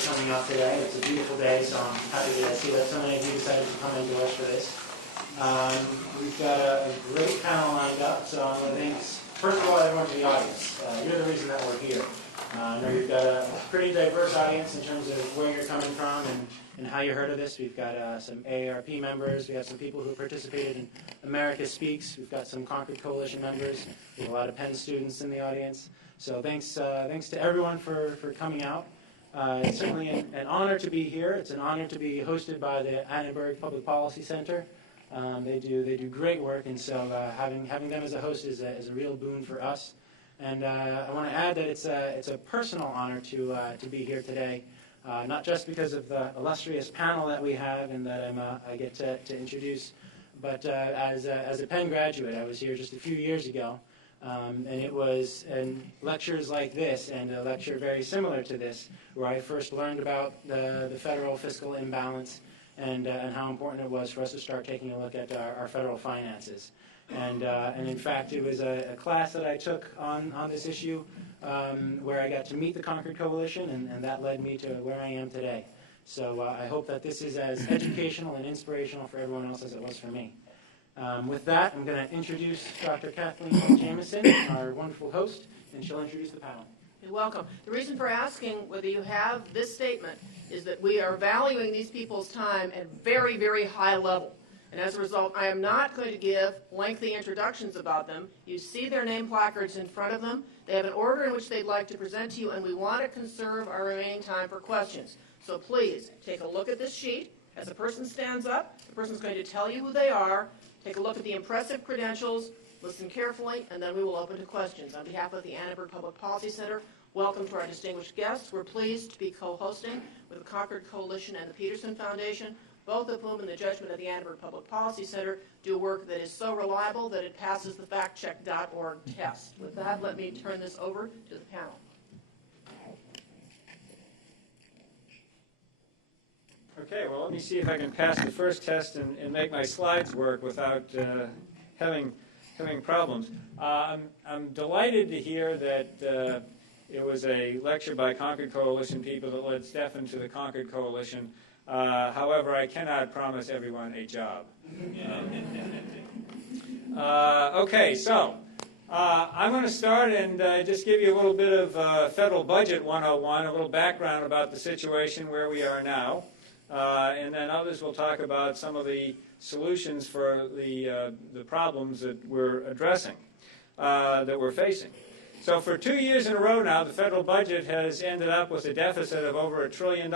for coming out today. It's a beautiful day, so I'm happy to see that so many of you decided to come into us for this. We've got a great panel lined up, so I'm going to thank, first of all, everyone to the audience. You're the reason that we're here. I know you've got a pretty diverse audience in terms of where you're coming from and how you heard of this. We've got some AARP members. We have some people who participated in America Speaks. We've got some Concord Coalition members. We have a lot of Penn students in the audience. So thanks to everyone for coming out. It's certainly an honor to be here. It's an honor to be hosted by the Annenberg Public Policy Center. They do great work, and so having them as a host is a real boon for us. And I want to add that it's a personal honor to be here today, not just because of the illustrious panel that we have and that I get to introduce, but as a Penn graduate. I was here just a few years ago, and it was in lectures like this and a lecture very similar to this where I first learned about the federal fiscal imbalance and how important it was for us to start taking a look at our federal finances. And in fact, it was a class that I took on this issue where I got to meet the Concord Coalition, and that led me to where I am today. So I hope that this is as educational and inspirational for everyone else as it was for me. With that, I'm going to introduce Dr. Kathleen Jamison, our wonderful host, and she'll introduce the panel. You're welcome. The reason for asking whether you have this statement is that we are valuing these people's time at very, very high level. And as a result, I am not going to give lengthy introductions about them. You see their name placards in front of them. They have an order in which they'd like to present to you, and we want to conserve our remaining time for questions. So please, take a look at this sheet. As a person stands up, the person is going to tell you who they are. Take a look at the impressive credentials, listen carefully, and then we will open to questions. On behalf of the Annenberg Public Policy Center, welcome to our distinguished guests. We're pleased to be co-hosting with the Concord Coalition and the Peterson Foundation, both of whom, in the judgment of the Annenberg Public Policy Center, do work that is so reliable that it passes the factcheck.org test. With that, let me turn this over to the panel. Okay, well, let me see if I can pass the first test and make my slides work without having problems. I'm delighted to hear that it was a lecture by Concord Coalition people that led Stefan to the Concord Coalition. However, I cannot promise everyone a job. Okay, so I'm going to start and just give you a little bit of Federal Budget 101, a little background about the situation where we are now. And then others will talk about some of the solutions for the problems that we're addressing, that we're facing. So for 2 years in a row now, the federal budget has ended up with a deficit of over $1 trillion.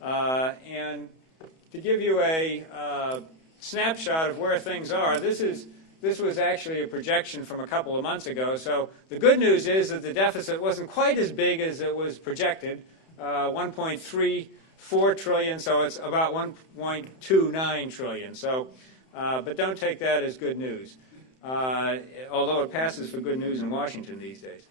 And to give you a snapshot of where things are, this was actually a projection from a couple of months ago. So the good news is that the deficit wasn't quite as big as it was projected, 1.34 trillion, so it's about 1.29 trillion. So, but don't take that as good news, although it passes for good news in Washington these days.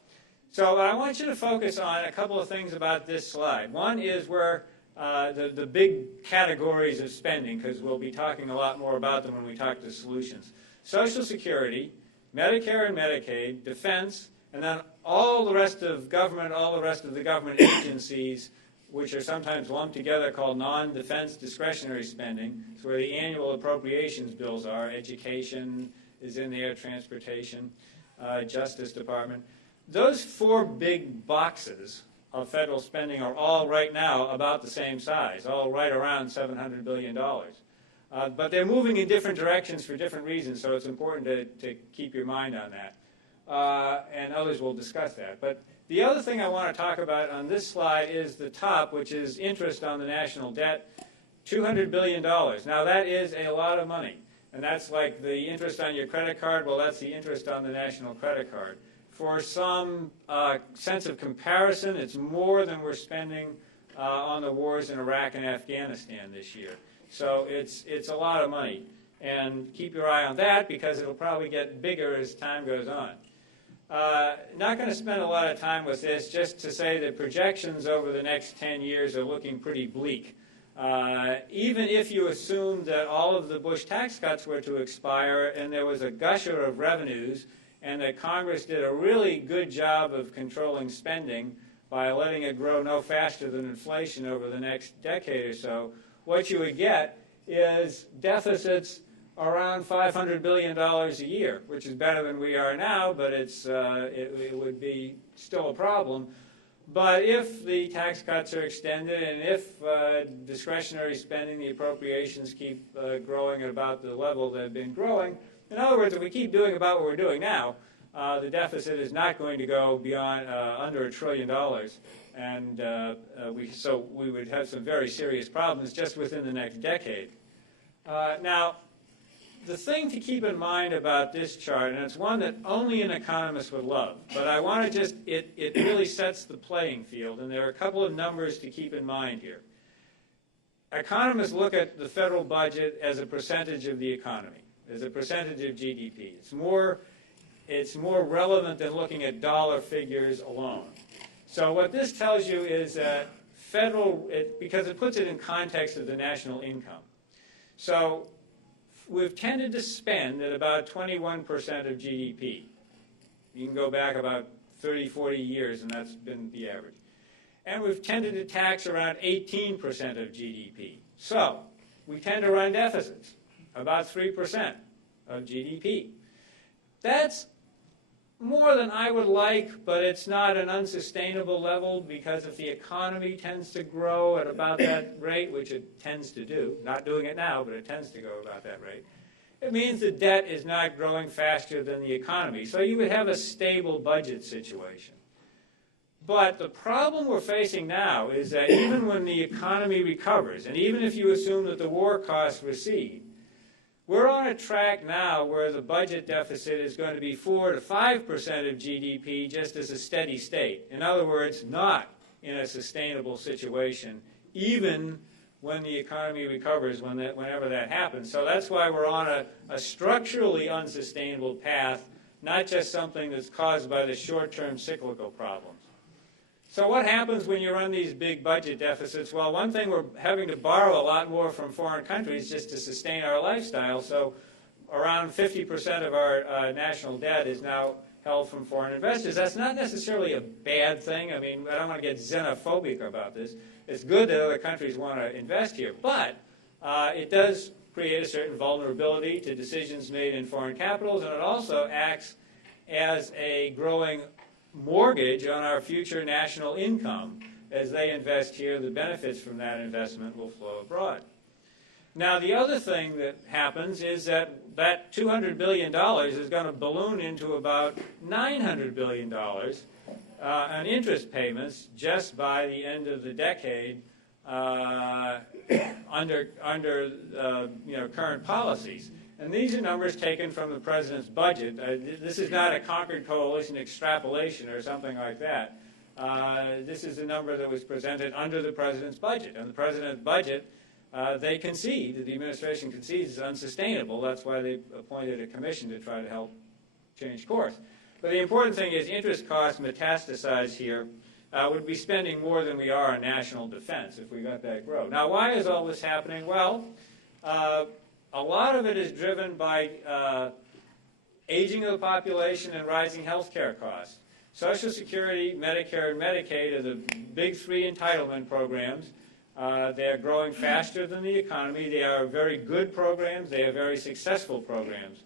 So I want you to focus on a couple of things about this slide. One is where the big categories of spending, because we'll be talking a lot more about them when we talk to solutions. Social Security, Medicare and Medicaid, defense, and then all the rest of government, all the rest of the government agencies, which are sometimes lumped together called non-defense discretionary spending. It's where the annual appropriations bills are. Education is in there, transportation, Justice Department. Those four big boxes of federal spending are all right now about the same size, all right around $700 billion. But they're moving in different directions for different reasons, so it's important to keep your mind on that. And others will discuss that. But the other thing I want to talk about on this slide is the top, which is interest on the national debt, $200 billion. Now, that is a lot of money. And that's like the interest on your credit card. Well, that's the interest on the national credit card. For some sense of comparison, it's more than we're spending on the wars in Iraq and Afghanistan this year. So it's a lot of money. And keep your eye on that because it'll probably get bigger as time goes on. Not going to spend a lot of time with this, just to say that projections over the next 10 years are looking pretty bleak. Even if you assume that all of the Bush tax cuts were to expire and there was a gusher of revenues and that Congress did a really good job of controlling spending, by letting it grow no faster than inflation over the next decade or so, what you would get is deficits around $500 billion a year, which is better than we are now, but it would be still a problem. But if the tax cuts are extended and if discretionary spending, the appropriations keep growing at about the level they've been growing, in other words, if we keep doing about what we're doing now, the deficit is not going to go beyond under $1 trillion. And so we would have some very serious problems just within the next decade. Now, the thing to keep in mind about this chart, and it's one that only an economist would love, but I want to just, it really sets the playing field, and there are a couple of numbers to keep in mind here. Economists look at the federal budget as a percentage of the economy, as a percentage of GDP. It's more relevant than looking at dollar figures alone. So what this tells you is that because it puts it in context of the national income. So we've tended to spend at about 21% of GDP. You can go back about 30, 40 years, and that's been the average. And we've tended to tax around 18% of GDP. So we tend to run deficits, about 3% of GDP. That's more than I would like, but it's not an unsustainable level, because if the economy tends to grow at about that rate, which it tends to do, not doing it now, but it tends to go about that rate, it means the debt is not growing faster than the economy. So you would have a stable budget situation. But the problem we're facing now is that even when the economy recovers, and even if you assume that the war costs recede, we're on a track now where the budget deficit is going to be 4 to 5% of GDP just as a steady state. In other words, not in a sustainable situation, even when the economy recovers, whenever that happens. So that's why we're on a structurally unsustainable path, not just something that's caused by the short-term cyclical problems. So what happens when you run these big budget deficits? Well, one thing, we're having to borrow a lot more from foreign countries just to sustain our lifestyle. So around 50% of our national debt is now held from foreign investors. That's not necessarily a bad thing. I mean, I don't want to get xenophobic about this. It's good that other countries want to invest here. But it does create a certain vulnerability to decisions made in foreign capitals, and it also acts as a growing mortgage on our future national income. As they invest here, the benefits from that investment will flow abroad. Now, the other thing that happens is that $200 billion is going to balloon into about $900 billion on interest payments just by the end of the decade under current policies. And these are numbers taken from the president's budget. This is not a Concord Coalition extrapolation or something like that. This is a number that was presented under the president's budget. And the president's budget, they concede, the administration concedes, is unsustainable. That's why they appointed a commission to try to help change course. But the important thing is interest costs metastasized here would be spending more than we are on national defense if we got that growth. Now, why is all this happening? Well, a lot of it is driven by aging of the population and rising health care costs. Social Security, Medicare, and Medicaid are the big three entitlement programs. They are growing faster than the economy. They are very good programs. They are very successful programs.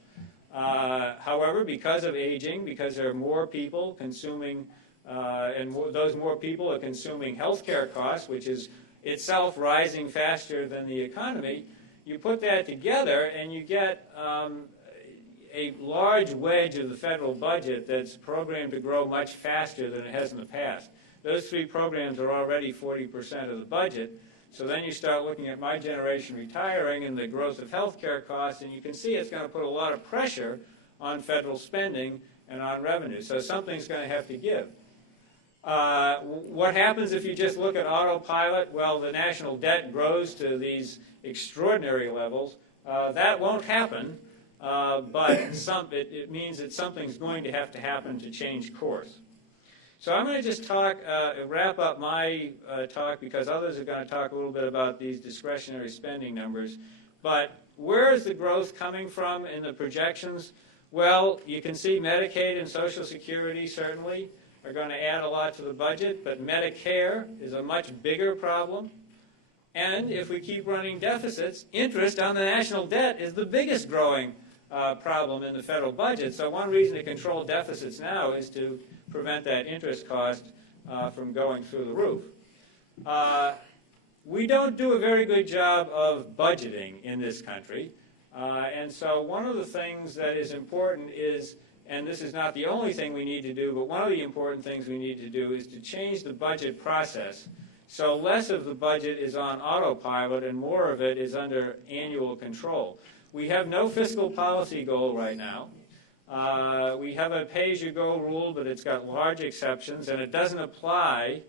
However, because of aging, because there are more people consuming, those more people are consuming health care costs, which is itself rising faster than the economy, you put that together and you get a large wedge of the federal budget that's programmed to grow much faster than it has in the past. Those three programs are already 40% of the budget. So then you start looking at my generation retiring and the growth of health care costs, and you can see it's going to put a lot of pressure on federal spending and on revenue. So something's going to have to give. What happens if you just look at autopilot? Well, the national debt grows to these extraordinary levels. That won't happen, but it means that something's going to have to happen to change course. So I'm going to just wrap up my talk, because others are going to talk a little bit about these discretionary spending numbers. But where is the growth coming from in the projections? Well, you can see Medicaid and Social Security certainly are are going to add a lot to the budget, but Medicare is a much bigger problem. And if we keep running deficits, interest on the national debt is the biggest growing problem in the federal budget. So one reason to control deficits now is to prevent that interest cost from going through the roof. We don't do a very good job of budgeting in this country. And so one of the things that is important is, and this is not the only thing we need to do, but one of the important things we need to do is to change the budget process so less of the budget is on autopilot and more of it is under annual control. We have no fiscal policy goal right now. We have a pay-as-you-go rule, but it's got large exceptions, and it doesn't apply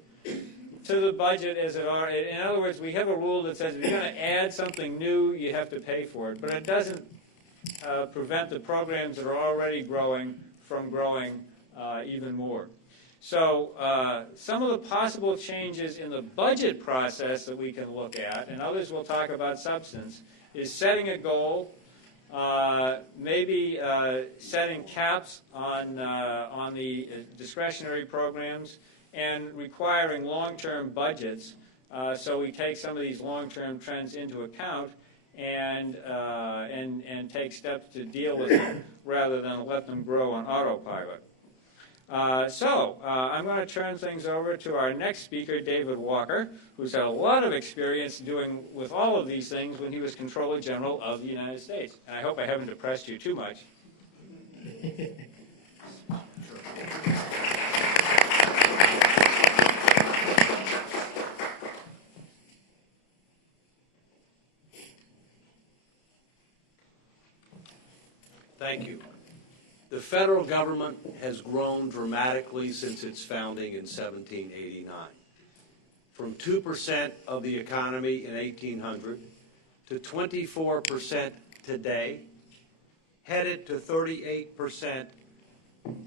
to the budget as it are. In other words, we have a rule that says if you're going to add something new, you have to pay for it, but it doesn't prevent the programs that are already growing from growing even more. So some of the possible changes in the budget process that we can look at, and others will talk about substance, is setting a goal, maybe setting caps on the discretionary programs, and requiring long-term budgets so we take some of these long-term trends into account and take steps to deal with them rather than let them grow on autopilot. I'm going to turn things over to our next speaker, David Walker, who's had a lot of experience doing with all of these things when he was Comptroller General of the United States. And I hope I haven't depressed you too much. Thank you. The federal government has grown dramatically since its founding in 1789. From 2% of the economy in 1800 to 24% today, headed to 38%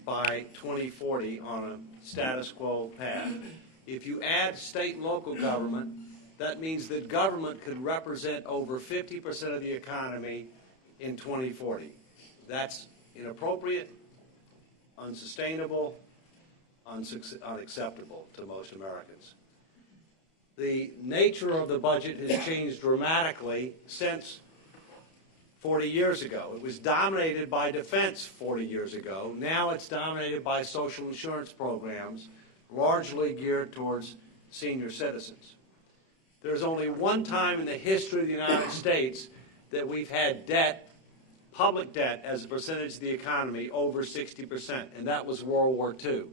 by 2040 on a status quo path. If you add state and local government, that means that government could represent over 50% of the economy in 2040. That's inappropriate, unsustainable, unacceptable to most Americans. The nature of the budget has changed dramatically since 40 years ago. It was dominated by defense 40 years ago. Now it's dominated by social insurance programs, largely geared towards senior citizens. There's only one time in the history of the United States that we've had debt, public debt as a percentage of the economy over 60%, and that was World War II.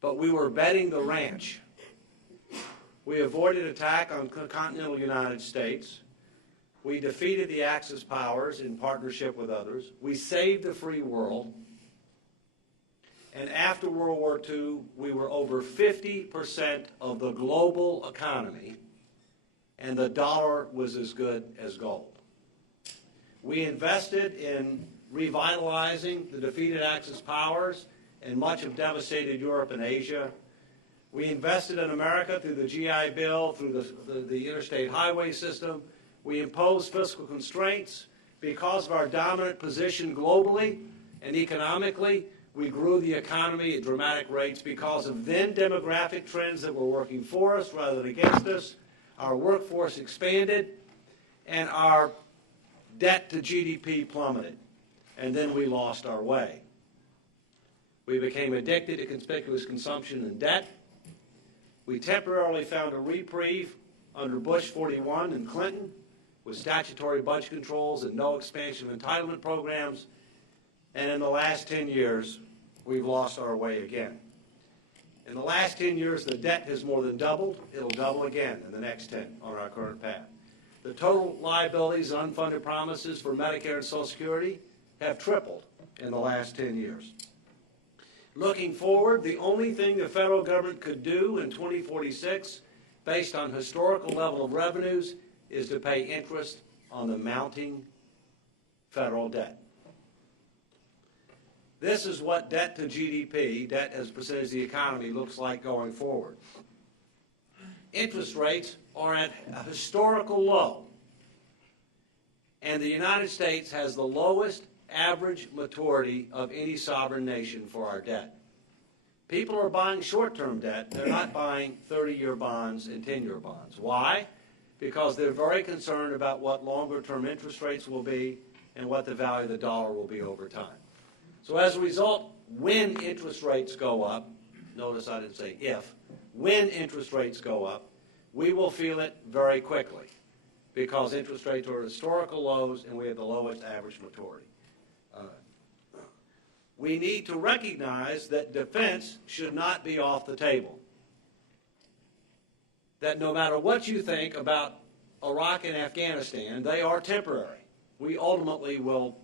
But we were betting the ranch. We avoided attack on the continental United States. We defeated the Axis powers in partnership with others. We saved the free world. And after World War II, we were over 50% of the global economy, and the dollar was as good as gold. We invested in revitalizing the defeated Axis powers and much of devastated Europe and Asia. We invested in America through the GI Bill, through the interstate highway system. We imposed fiscal constraints. Because of our dominant position globally and economically, we grew the economy at dramatic rates because of then demographic trends that were working for us rather than against us. Our workforce expanded, and our debt to GDP plummeted, and then we lost our way. We became addicted to conspicuous consumption and debt. We temporarily found a reprieve under Bush 41 and Clinton with statutory budget controls and no expansion of entitlement programs, and in the last 10 years, we've lost our way again. In the last 10 years, the debt has more than doubled. It'll double again in the next 10 on our current path. The total liabilities and unfunded promises for Medicare and Social Security have tripled in the last 10 years. Looking forward, the only thing the federal government could do in 2046, based on historical level of revenues, is to pay interest on the mounting federal debt. This is what debt to GDP, debt as a percentage of the economy, looks like going forward. Interest rates are at a historical low, and the United States has the lowest average maturity of any sovereign nation for our debt. People are buying short-term debt. They're not buying 30-year bonds and 10-year bonds. Why? Because they're very concerned about what longer-term interest rates will be and what the value of the dollar will be over time. So as a result, when interest rates go up, notice I didn't say if, when interest rates go up, we will feel it very quickly because interest rates are at historical lows and we have the lowest average maturity. We need to recognize that defense should not be off the table. That no matter what you think about Iraq and Afghanistan, they are temporary. We ultimately will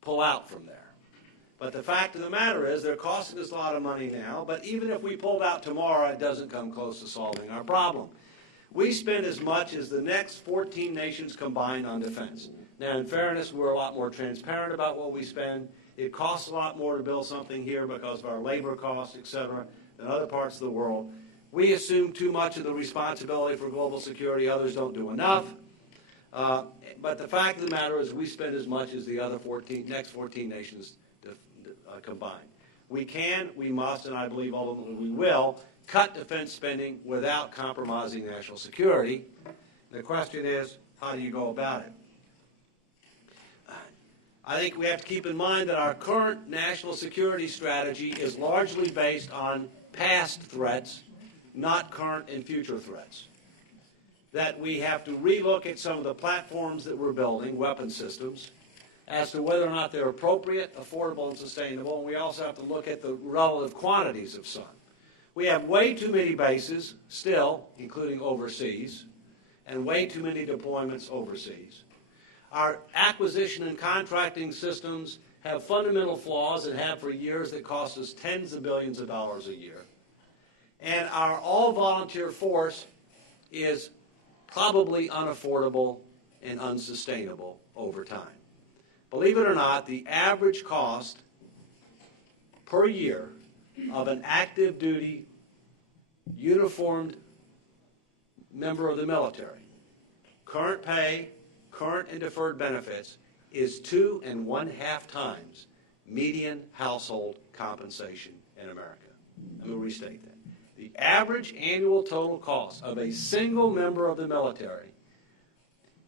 pull out from there. But the fact of the matter is they're costing us a lot of money now, but even if we pulled out tomorrow, it doesn't come close to solving our problem. We spend as much as the next 14 nations combined on defense. Now, in fairness, we're a lot more transparent about what we spend. It costs a lot more to build something here because of our labor costs, et cetera, than other parts of the world. We assume too much of the responsibility for global security. Others don't do enough. But the fact of the matter is we spend as much as the other next 14 nations combined. We can, we must, and I believe ultimately we will, cut defense spending without compromising national security. The question is, how do you go about it? I think we have to keep in mind that our current national security strategy is largely based on past threats, not current and future threats. That we have to relook at some of the platforms that we're building, weapon systems, as to whether or not they're appropriate, affordable, and sustainable, and we also have to look at the relative quantities of some. We have way too many bases still, including overseas, and way too many deployments overseas. Our acquisition and contracting systems have fundamental flaws and have for years that cost us tens of billions of dollars a year. And our all-volunteer force is probably unaffordable and unsustainable over time. Believe it or not, the average cost per year of an active duty uniformed member of the military, current pay, current and deferred benefits, is 2.5 times median household compensation in America. Let me restate that. The average annual total cost of a single member of the military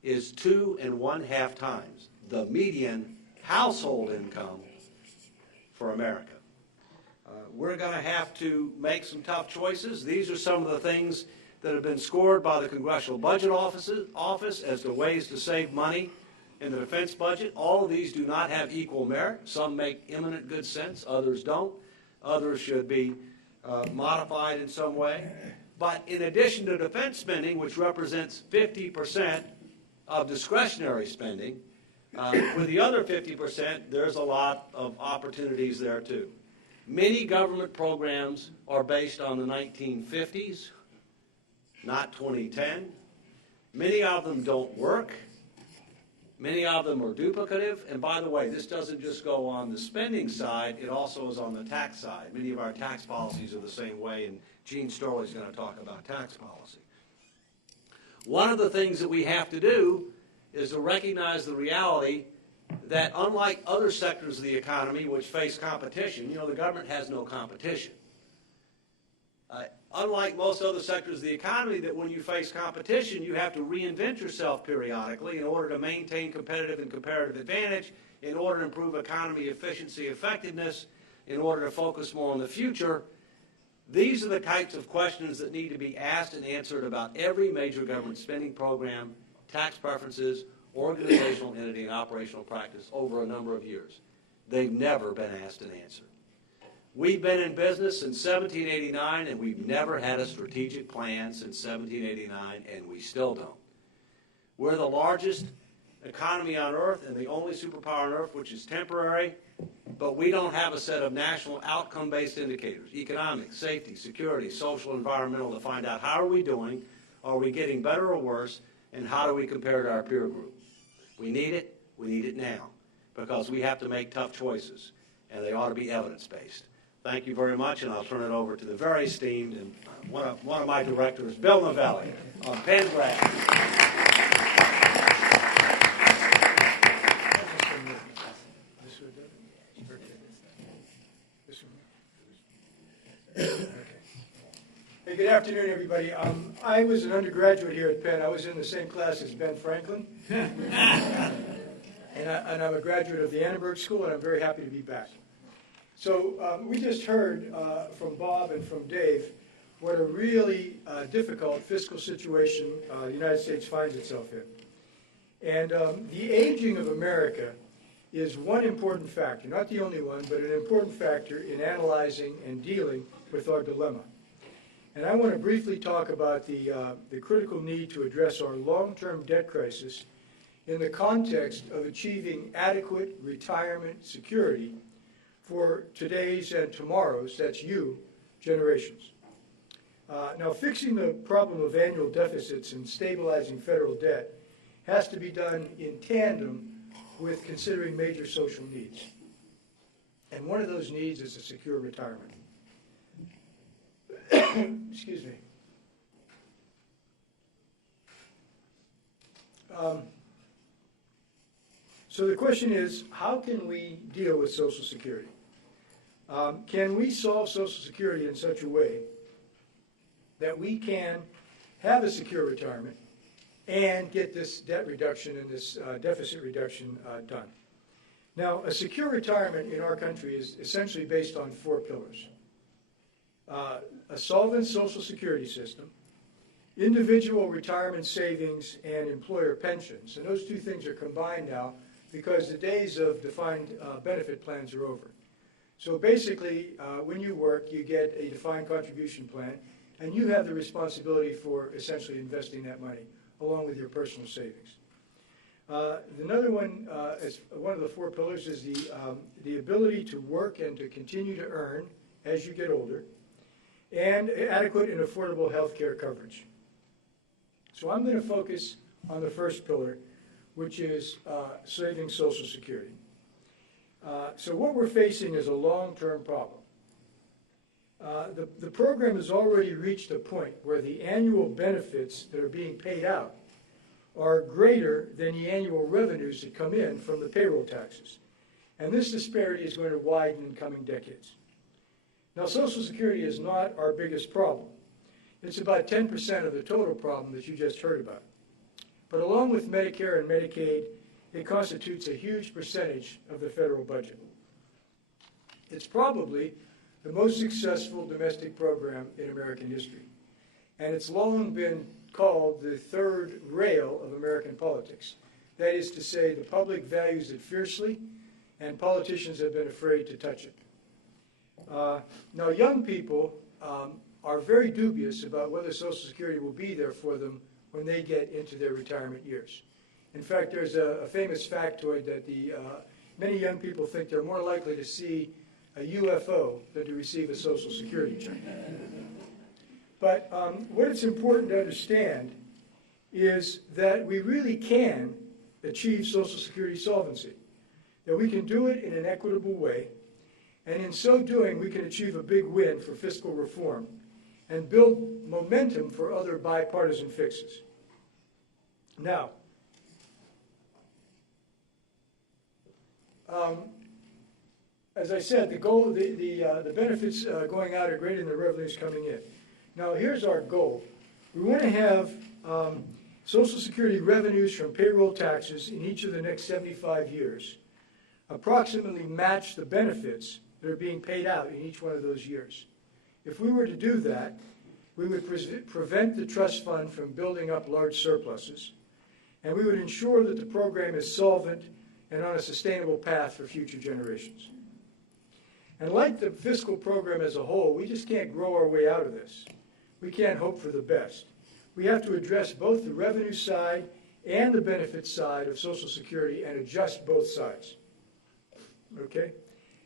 is 2.5 times the median household income for America. We're going to have to make some tough choices. These are some of the things that have been scored by the Congressional Budget Office as to ways to save money in the defense budget. All of these do not have equal merit. Some make eminent good sense, others don't. Others should be modified in some way. But in addition to defense spending, which represents 50% of discretionary spending, with the other 50%, there's a lot of opportunities there too. Many government programs are based on the 1950s, not 2010. Many of them don't work. Many of them are duplicative. And by the way, this doesn't just go on the spending side, it also is on the tax side. Many of our tax policies are the same way, and Gene Steuerle is going to talk about tax policy. One of the things that we have to do is to recognize the reality that unlike other sectors of the economy which face competition, the government has no competition. Unlike most other sectors of the economy, that when you face competition, you have to reinvent yourself periodically in order to maintain competitive and comparative advantage, in order to improve economy efficiency, effectiveness, in order to focus more on the future. These are the types of questions that need to be asked and answered about every major government spending program, tax preferences, organizational entity, and operational practice over a number of years. They've never been asked and answered. We've been in business since 1789, and we've never had a strategic plan since 1789, and we still don't. We're the largest economy on Earth and the only superpower on Earth which is temporary, but we don't have a set of national outcome-based indicators, economic, safety, security, social, environmental, to find out how are we doing, are we getting better or worse, and how do we compare to our peer group. We need it now, because we have to make tough choices, and they ought to be evidence-based. Thank you very much, and I'll turn it over to the very esteemed and one of my directors, Bill Novelli, on Penn Grad. Good afternoon, everybody. I was an undergraduate here at Penn. I was in the same class as Ben Franklin. and I'm a graduate of the Annenberg School, and I'm very happy to be back. So we just heard from Bob and from Dave what a really difficult fiscal situation the United States finds itself in. And the aging of America is one important factor, not the only one, but an important factor in analyzing and dealing with our dilemma. And I want to briefly talk about the critical need to address our long-term debt crisis in the context of achieving adequate retirement security for today's and tomorrow's, that's you, generations. Now, fixing the problem of annual deficits and stabilizing federal debt has to be done in tandem with considering major social needs. And one of those needs is a secure retirement. Excuse me. So the question is, how can we deal with Social Security? Can we solve Social Security in such a way that we can have a secure retirement and get this debt reduction and this deficit reduction done? Now, a secure retirement in our country is essentially based on 4 pillars. A solvent Social Security system, individual retirement savings, and employer pensions. And those 2 things are combined now because the days of defined benefit plans are over. So basically, when you work, you get a defined contribution plan, and you have the responsibility for essentially investing that money along with your personal savings. Another one, as one of the 4 pillars, is the ability to work and to continue to earn as you get older, and adequate and affordable health care coverage. So I'm going to focus on the first pillar, which is saving Social Security. So what we're facing is a long-term problem. The program has already reached a point where the annual benefits that are being paid out are greater than the annual revenues that come in from the payroll taxes. And this disparity is going to widen in coming decades. Now, Social Security is not our biggest problem. It's about 10% of the total problem that you just heard about. But along with Medicare and Medicaid, it constitutes a huge percentage of the federal budget. It's probably the most successful domestic program in American history. And it's long been called the third rail of American politics. That is to say, the public values it fiercely, and politicians have been afraid to touch it. Now, young people are very dubious about whether Social Security will be there for them when they get into their retirement years. In fact, there's a famous factoid that many young people think they're more likely to see a UFO than to receive a Social Security check. But what it's important to understand is that we really can achieve Social Security solvency, that we can do it in an equitable way, and in so doing, we can achieve a big win for fiscal reform and build momentum for other bipartisan fixes. Now, as I said, the goal, the benefits going out are greater than the revenues coming in. Now, here's our goal. We want to have Social Security revenues from payroll taxes in each of the next 75 years approximately match the benefits that are being paid out in each one of those years. If we were to do that, we would prevent the trust fund from building up large surpluses, and we would ensure that the program is solvent and on a sustainable path for future generations. And like the fiscal program as a whole, we just can't grow our way out of this. We can't hope for the best. We have to address both the revenue side and the benefit side of Social Security and adjust both sides. Okay?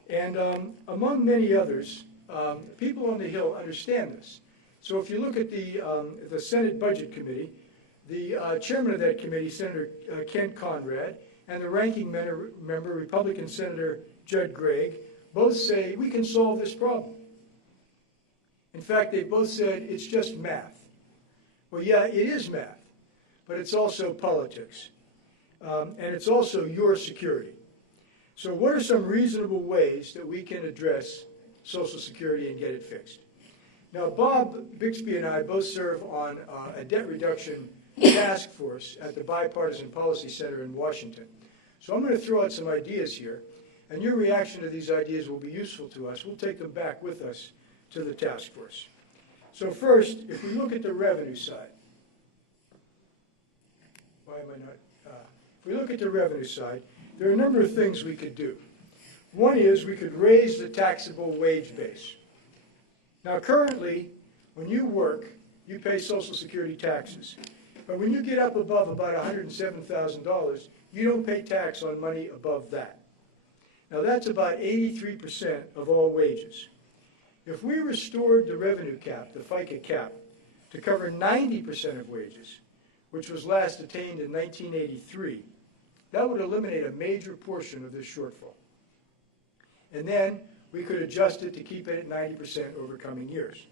And among many others, people on the Hill understand this. So if you look at the Senate Budget Committee, the chairman of that committee, Senator Kent Conrad, and the ranking member, Republican Senator Judd Gregg, both say we can solve this problem. In fact, they both said it's just math. Well, yeah, it is math, but it's also politics, and it's also your security. So what are some reasonable ways that we can address Social Security and get it fixed? Now, Bob Bixby and I both serve on a debt reduction task force at the Bipartisan Policy Center in Washington. So I'm going to throw out some ideas here, and your reaction to these ideas will be useful to us. We'll take them back with us to the task force. So first, if we look at the revenue side, if we look at the revenue side, there are a number of things we could do. One is we could raise the taxable wage base. Now currently, when you work, you pay Social Security taxes. But when you get up above about $107,000, you don't pay tax on money above that. Now that's about 83% of all wages. If we restored the revenue cap, the FICA cap, to cover 90% of wages, which was last attained in 1983, that would eliminate a major portion of this shortfall. And then we could adjust it to keep it at 90% over coming years.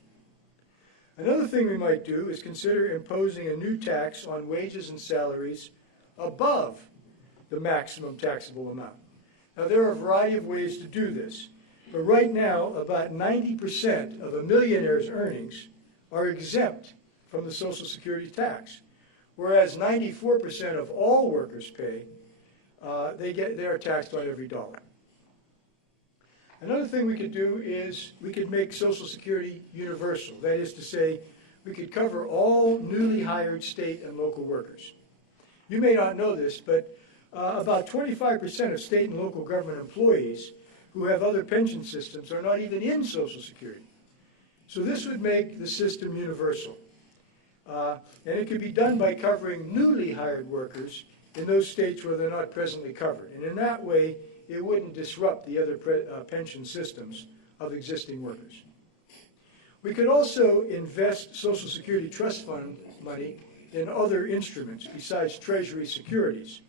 Another thing we might do is consider imposing a new tax on wages and salaries above the maximum taxable amount. Now, there are a variety of ways to do this, but right now, about 90% of a millionaire's earnings are exempt from the Social Security tax, whereas 94% of all workers pay, they are taxed on every dollar. Another thing we could do is we could make Social Security universal. That is to say, we could cover all newly hired state and local workers. You may not know this, but about 25% of state and local government employees who have other pension systems are not even in Social Security. So this would make the system universal. And it could be done by covering newly hired workers in those states where they're not presently covered. And in that way, it wouldn't disrupt the other pension systems of existing workers. We could also invest Social Security trust fund money in other instruments besides Treasury securities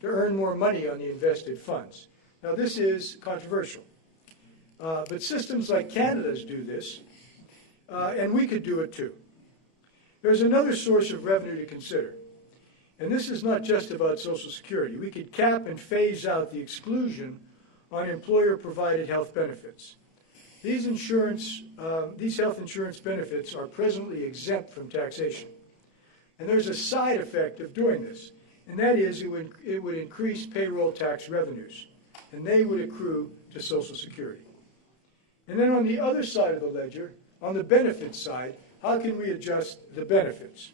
to earn more money on the invested funds. Now, this is controversial, but systems like Canada's do this, and we could do it too. There's another source of revenue to consider. And this is not just about Social Security. We could cap and phase out the exclusion on employer-provided health benefits. These health insurance benefits are presently exempt from taxation. And there's a side effect of doing this, and that is it would increase payroll tax revenues, and they would accrue to Social Security. And then on the other side of the ledger, on the benefits side, how can we adjust the benefits?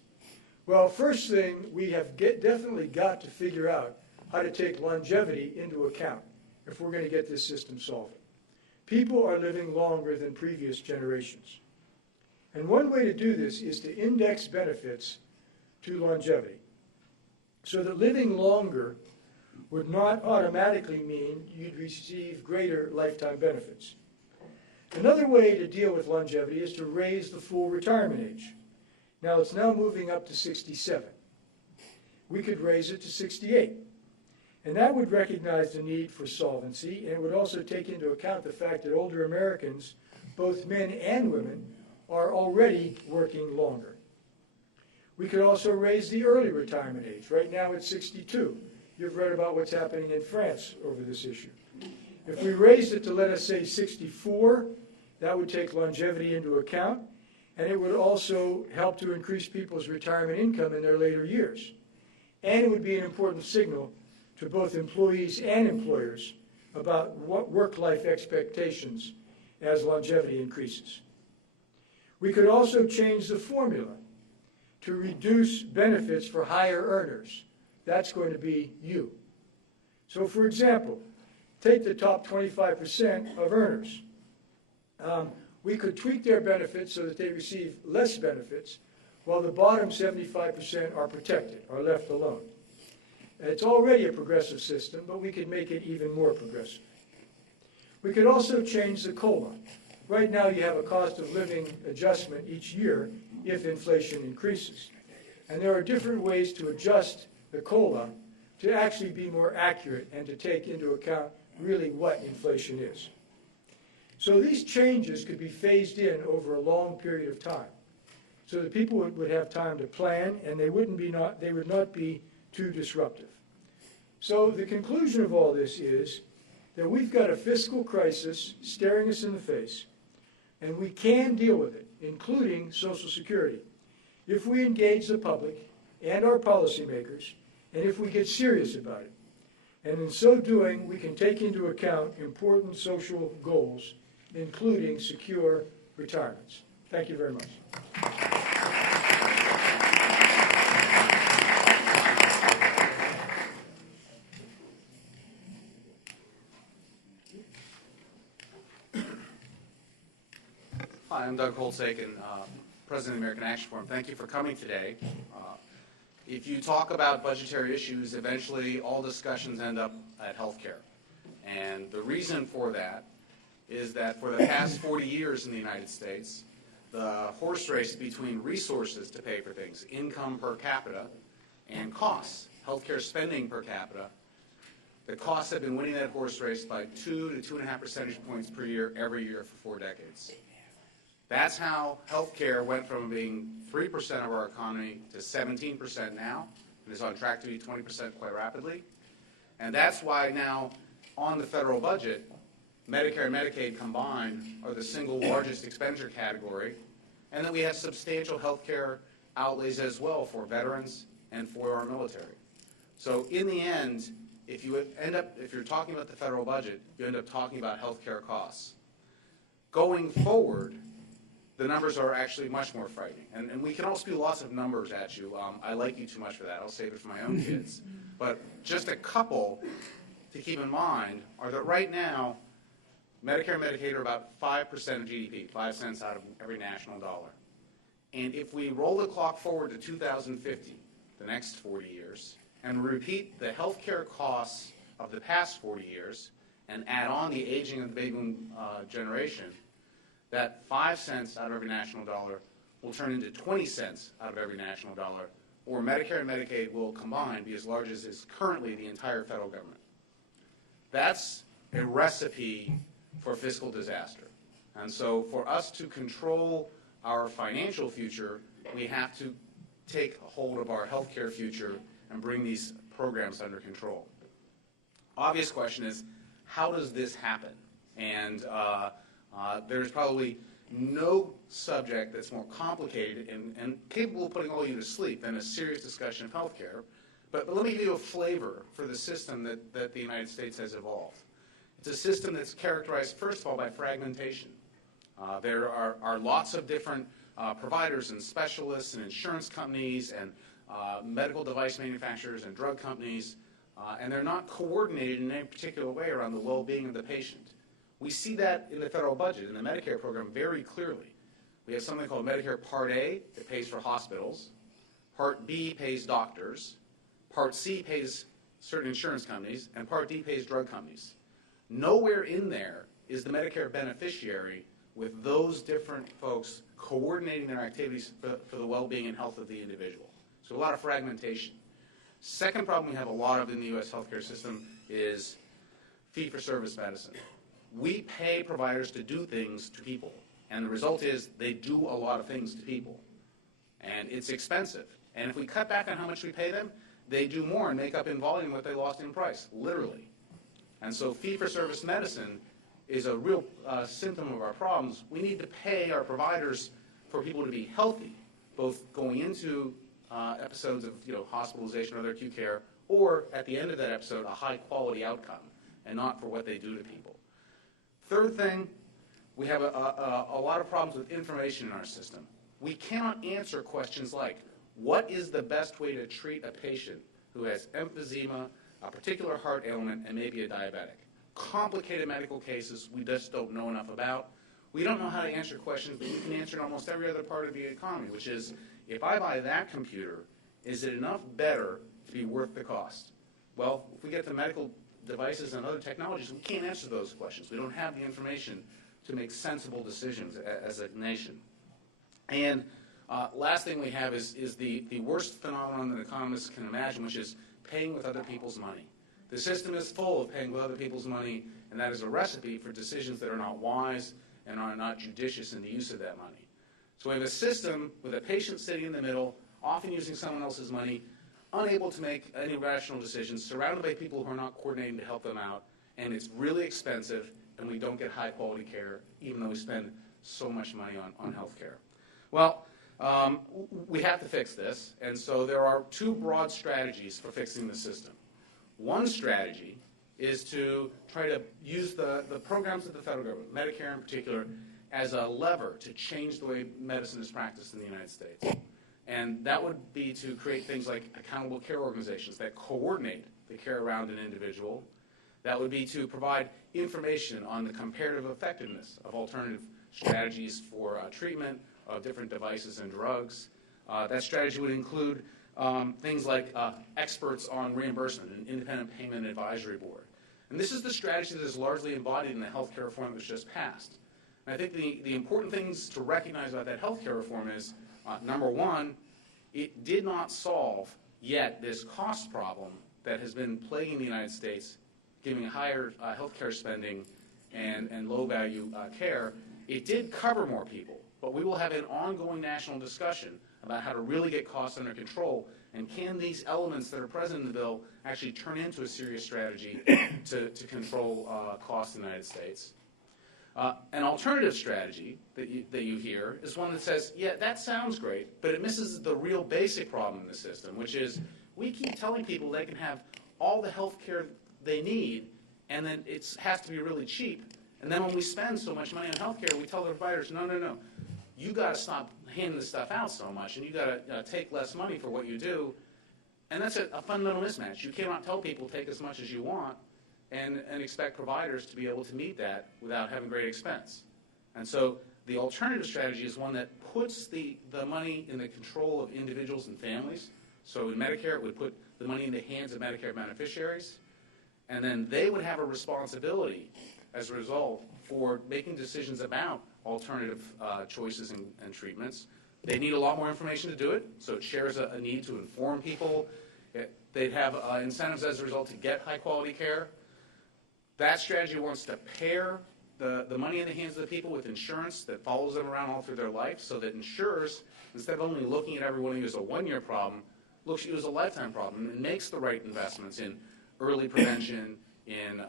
Well, first thing, we have definitely got to figure out how to take longevity into account if we're going to get this system solved. People are living longer than previous generations. And one way to do this is to index benefits to longevity, so that living longer would not automatically mean you'd receive greater lifetime benefits. Another way to deal with longevity is to raise the full retirement age. Now, it's now moving up to 67. We could raise it to 68. And that would recognize the need for solvency, and it would also take into account the fact that older Americans, both men and women, are already working longer. We could also raise the early retirement age. Right now it's 62. You've read about what's happening in France over this issue. If we raised it to, let us say, 64, that would take longevity into account, and it would also help to increase people's retirement income in their later years. And it would be an important signal to both employees and employers about what work-life expectations as longevity increases. We could also change the formula to reduce benefits for higher earners. That's going to be you. So, for example, take the top 25% of earners. We could tweak their benefits so that they receive less benefits, while the bottom 75% are protected, are left alone. It's already a progressive system, but we could make it even more progressive. We could also change the COLA. Right now you have a cost of living adjustment each year if inflation increases. And there are different ways to adjust the COLA to actually be more accurate and to take into account really what inflation is. So these changes could be phased in over a long period of time so that people would have time to plan, and they would not be too disruptive. So the conclusion of all this is that we've got a fiscal crisis staring us in the face, and we can deal with it including Social Security, if we engage the public and our policymakers, and if we get serious about it. And in so doing, we can take into account important social goals, including secure retirements. Thank you very much. Hi, I'm Doug Holtsaken, President of American Action Forum. Thank you for coming today. If you talk about budgetary issues, eventually all discussions end up at healthcare. And the reason for that is that for the past 40 years in the United States, the horse race between resources to pay for things, income per capita, and costs, healthcare spending per capita, the costs have been winning that horse race by 2 to 2.5 percentage points per year every year for 4 decades. That's how healthcare went from being 3% of our economy to 17% now, and is on track to be 20% quite rapidly. And that's why now, on the federal budget, Medicare and Medicaid combined are the single largest expenditure category, and then we have substantial healthcare outlays as well for veterans and for our military. So in the end, if you're talking about the federal budget, you end up talking about healthcare costs. Going forward, the numbers are actually much more frightening. And we can all spew lots of numbers at you. I like you too much for that. I'll save it for my own kids. But just a couple to keep in mind are that right now, Medicare and Medicaid are about 5% of GDP, 5 cents out of every national dollar. And if we roll the clock forward to 2050, the next 40 years, and repeat the healthcare costs of the past 40 years, and add on the aging of the baby boom generation, that 5 cents out of every national dollar will turn into 20 cents out of every national dollar, or Medicare and Medicaid will combined be as large as is currently the entire federal government. That's a recipe for fiscal disaster. And so for us to control our financial future, we have to take hold of our healthcare future and bring these programs under control. Obvious question is, how does this happen? And there's probably no subject that's more complicated and capable of putting all of you to sleep than a serious discussion of healthcare. But let me give you a flavor for the system that the United States has evolved. It's a system that's characterized, first of all, by fragmentation. There are lots of different providers and specialists and insurance companies and medical device manufacturers and drug companies, and they're not coordinated in any particular way around the well-being of the patient. We see that in the federal budget, in the Medicare program, very clearly. We have something called Medicare Part A that pays for hospitals. Part B pays doctors. Part C pays certain insurance companies. And Part D pays drug companies. Nowhere in there is the Medicare beneficiary with those different folks coordinating their activities for the well-being and health of the individual. So a lot of fragmentation. Second problem we have a lot of in the U.S. healthcare system is fee-for-service medicine. We pay providers to do things to people, and the result is they do a lot of things to people. And it's expensive. And if we cut back on how much we pay them, they do more and make up in volume what they lost in price, literally. And so fee-for-service medicine is a real symptom of our problems. We need to pay our providers for people to be healthy, both going into episodes of hospitalization or other acute care, or at the end of that episode, a high-quality outcome, and not for what they do to people. Third thing, we have a lot of problems with information in our system. We cannot answer questions like, what is the best way to treat a patient who has emphysema, a particular heart ailment, and maybe a diabetic? Complicated medical cases we just don't know enough about. We don't know how to answer questions that we can answer in almost every other part of the economy, which is, if I buy that computer, is it enough better to be worth the cost? Well, if we get to medical devices and other technologies, we can't answer those questions. We don't have the information to make sensible decisions as a nation. And last thing we have is the worst phenomenon that economists can imagine, which is paying with other people's money. The system is full of paying with other people's money, and that is a recipe for decisions that are not wise and are not judicious in the use of that money. So we have a system with a patient sitting in the middle, often using someone else's money, unable to make any rational decisions, surrounded by people who are not coordinating to help them out, and it's really expensive, and we don't get high-quality care, even though we spend so much money on health care. Well, we have to fix this, and so there are two broad strategies for fixing the system. One strategy is to try to use the programs of the federal government, Medicare in particular, as a lever to change the way medicine is practiced in the United States. And that would be to create things like accountable care organizations that coordinate the care around an individual. That would be to provide information on the comparative effectiveness of alternative strategies for treatment of different devices and drugs. That strategy would include things like experts on reimbursement, an independent payment advisory board. And this is the strategy that is largely embodied in the health care reform that was just passed. And I think the important things to recognize about that health care reform is, number one, it did not solve yet this cost problem that has been plaguing the United States, giving higher health care spending and low-value care. It did cover more people, but we will have an ongoing national discussion about how to really get costs under control, and can these elements that are present in the bill actually turn into a serious strategy to control costs in the United States. An alternative strategy that you hear is one that says, yeah, that sounds great, but it misses the real basic problem in the system, which is we keep telling people they can have all the health care they need, and then it has to be really cheap. And then when we spend so much money on health care, we tell the providers, no, no, no. You got to stop handing this stuff out so much, and you got to take less money for what you do. And that's a fundamental mismatch. You cannot tell people take as much as you want and expect providers to be able to meet that without having great expense. And so the alternative strategy is one that puts the money in the control of individuals and families. So in Medicare, it would put the money in the hands of Medicare beneficiaries, and then they would have a responsibility as a result for making decisions about alternative choices and treatments. They need a lot more information to do it, so it shares a need to inform people. They'd have incentives as a result to get high-quality care. That strategy wants to pair the money in the hands of the people with insurance that follows them around all through their life, so that insurers, instead of only looking at everyone as a one-year problem, looks at you as a lifetime problem and makes the right investments in early prevention, in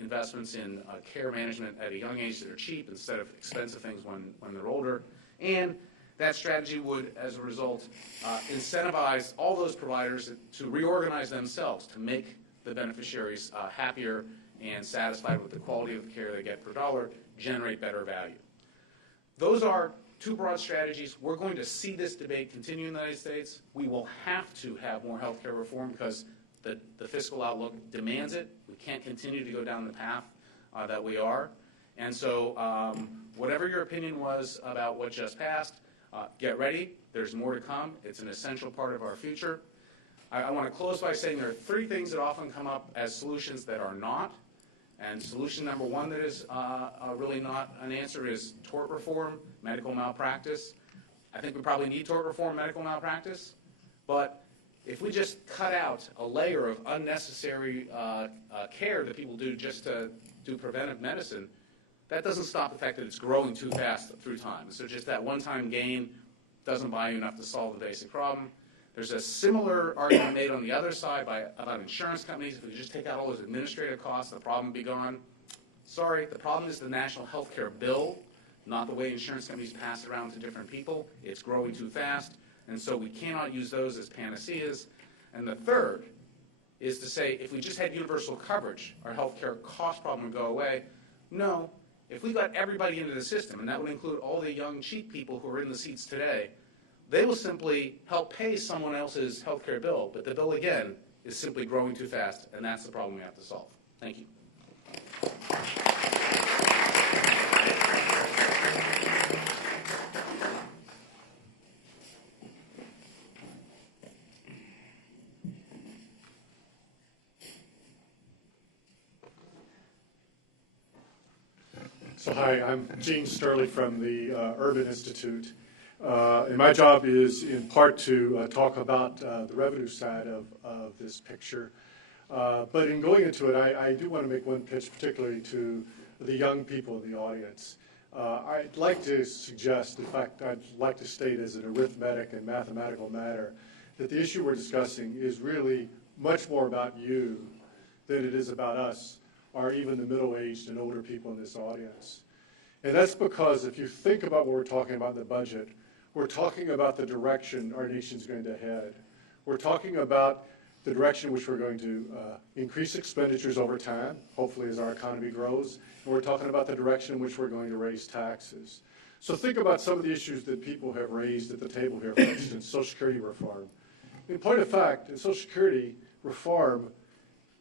investments in care management at a young age that are cheap instead of expensive things when they're older. And that strategy would, as a result, incentivize all those providers to reorganize themselves to make the beneficiaries happier and satisfied with the quality of the care they get per dollar, generate better value. Those are two broad strategies. We're going to see this debate continue in the United States. We will have to have more health care reform because the fiscal outlook demands it. We can't continue to go down the path that we are. And so whatever your opinion was about what just passed, get ready. There's more to come. It's an essential part of our future. I want to close by saying there are three things that often come up as solutions that are not. And solution number one that is really not an answer is tort reform, medical malpractice. I think we probably need tort reform, medical malpractice. But if we just cut out a layer of unnecessary care that people do just to do preventive medicine, that doesn't stop the fact that it's growing too fast through time. So just that one-time gain doesn't buy you enough to solve the basic problem. There's a similar argument made on the other side about insurance companies. If we just take out all those administrative costs, the problem would be gone. Sorry, the problem is the national health care bill, not the way insurance companies pass it around to different people. It's growing too fast, and so we cannot use those as panaceas. And the third is to say if we just had universal coverage, our health care cost problem would go away. No. If we got everybody into the system, and that would include all the young, cheap people who are in the seats today, they will simply help pay someone else's health care bill. But the bill, again, is simply growing too fast, and that's the problem we have to solve. Thank you. So hi, I'm Gene Steuerle from the Urban Institute. And my job is in part to talk about the revenue side of this picture. But in going into it, I do want to make one pitch particularly to the young people in the audience. I'd like to suggest, in fact, I'd like to state as an arithmetic and mathematical matter, that the issue we're discussing is really much more about you than it is about us, or even the middle-aged and older people in this audience. And that's because if you think about what we're talking about in the budget, We're talking about the direction our nation's going to head. We're talking about the direction in which we're going to increase expenditures over time, hopefully as our economy grows, and we're talking about the direction in which we're going to raise taxes. So think about some of the issues that people have raised at the table here, for instance, Social Security reform. In point of fact, in Social Security reform,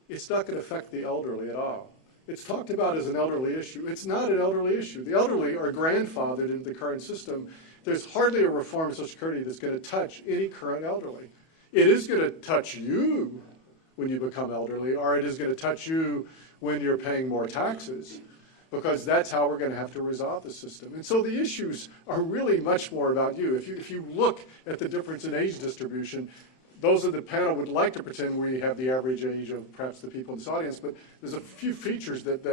it's not going to affect the elderly at all. It's talked about as an elderly issue. It's not an elderly issue. The elderly are grandfathered into the current system. There's hardly a reform in Social Security that's going to touch any current elderly. It is going to touch you when you become elderly, or it is going to touch you when you're paying more taxes, because that's how we're going to have to resolve the system. And so the issues are really much more about you. If you look at the difference in age distribution, those of the panel would like to pretend we have the average age of perhaps the people in this audience, but there's a few features that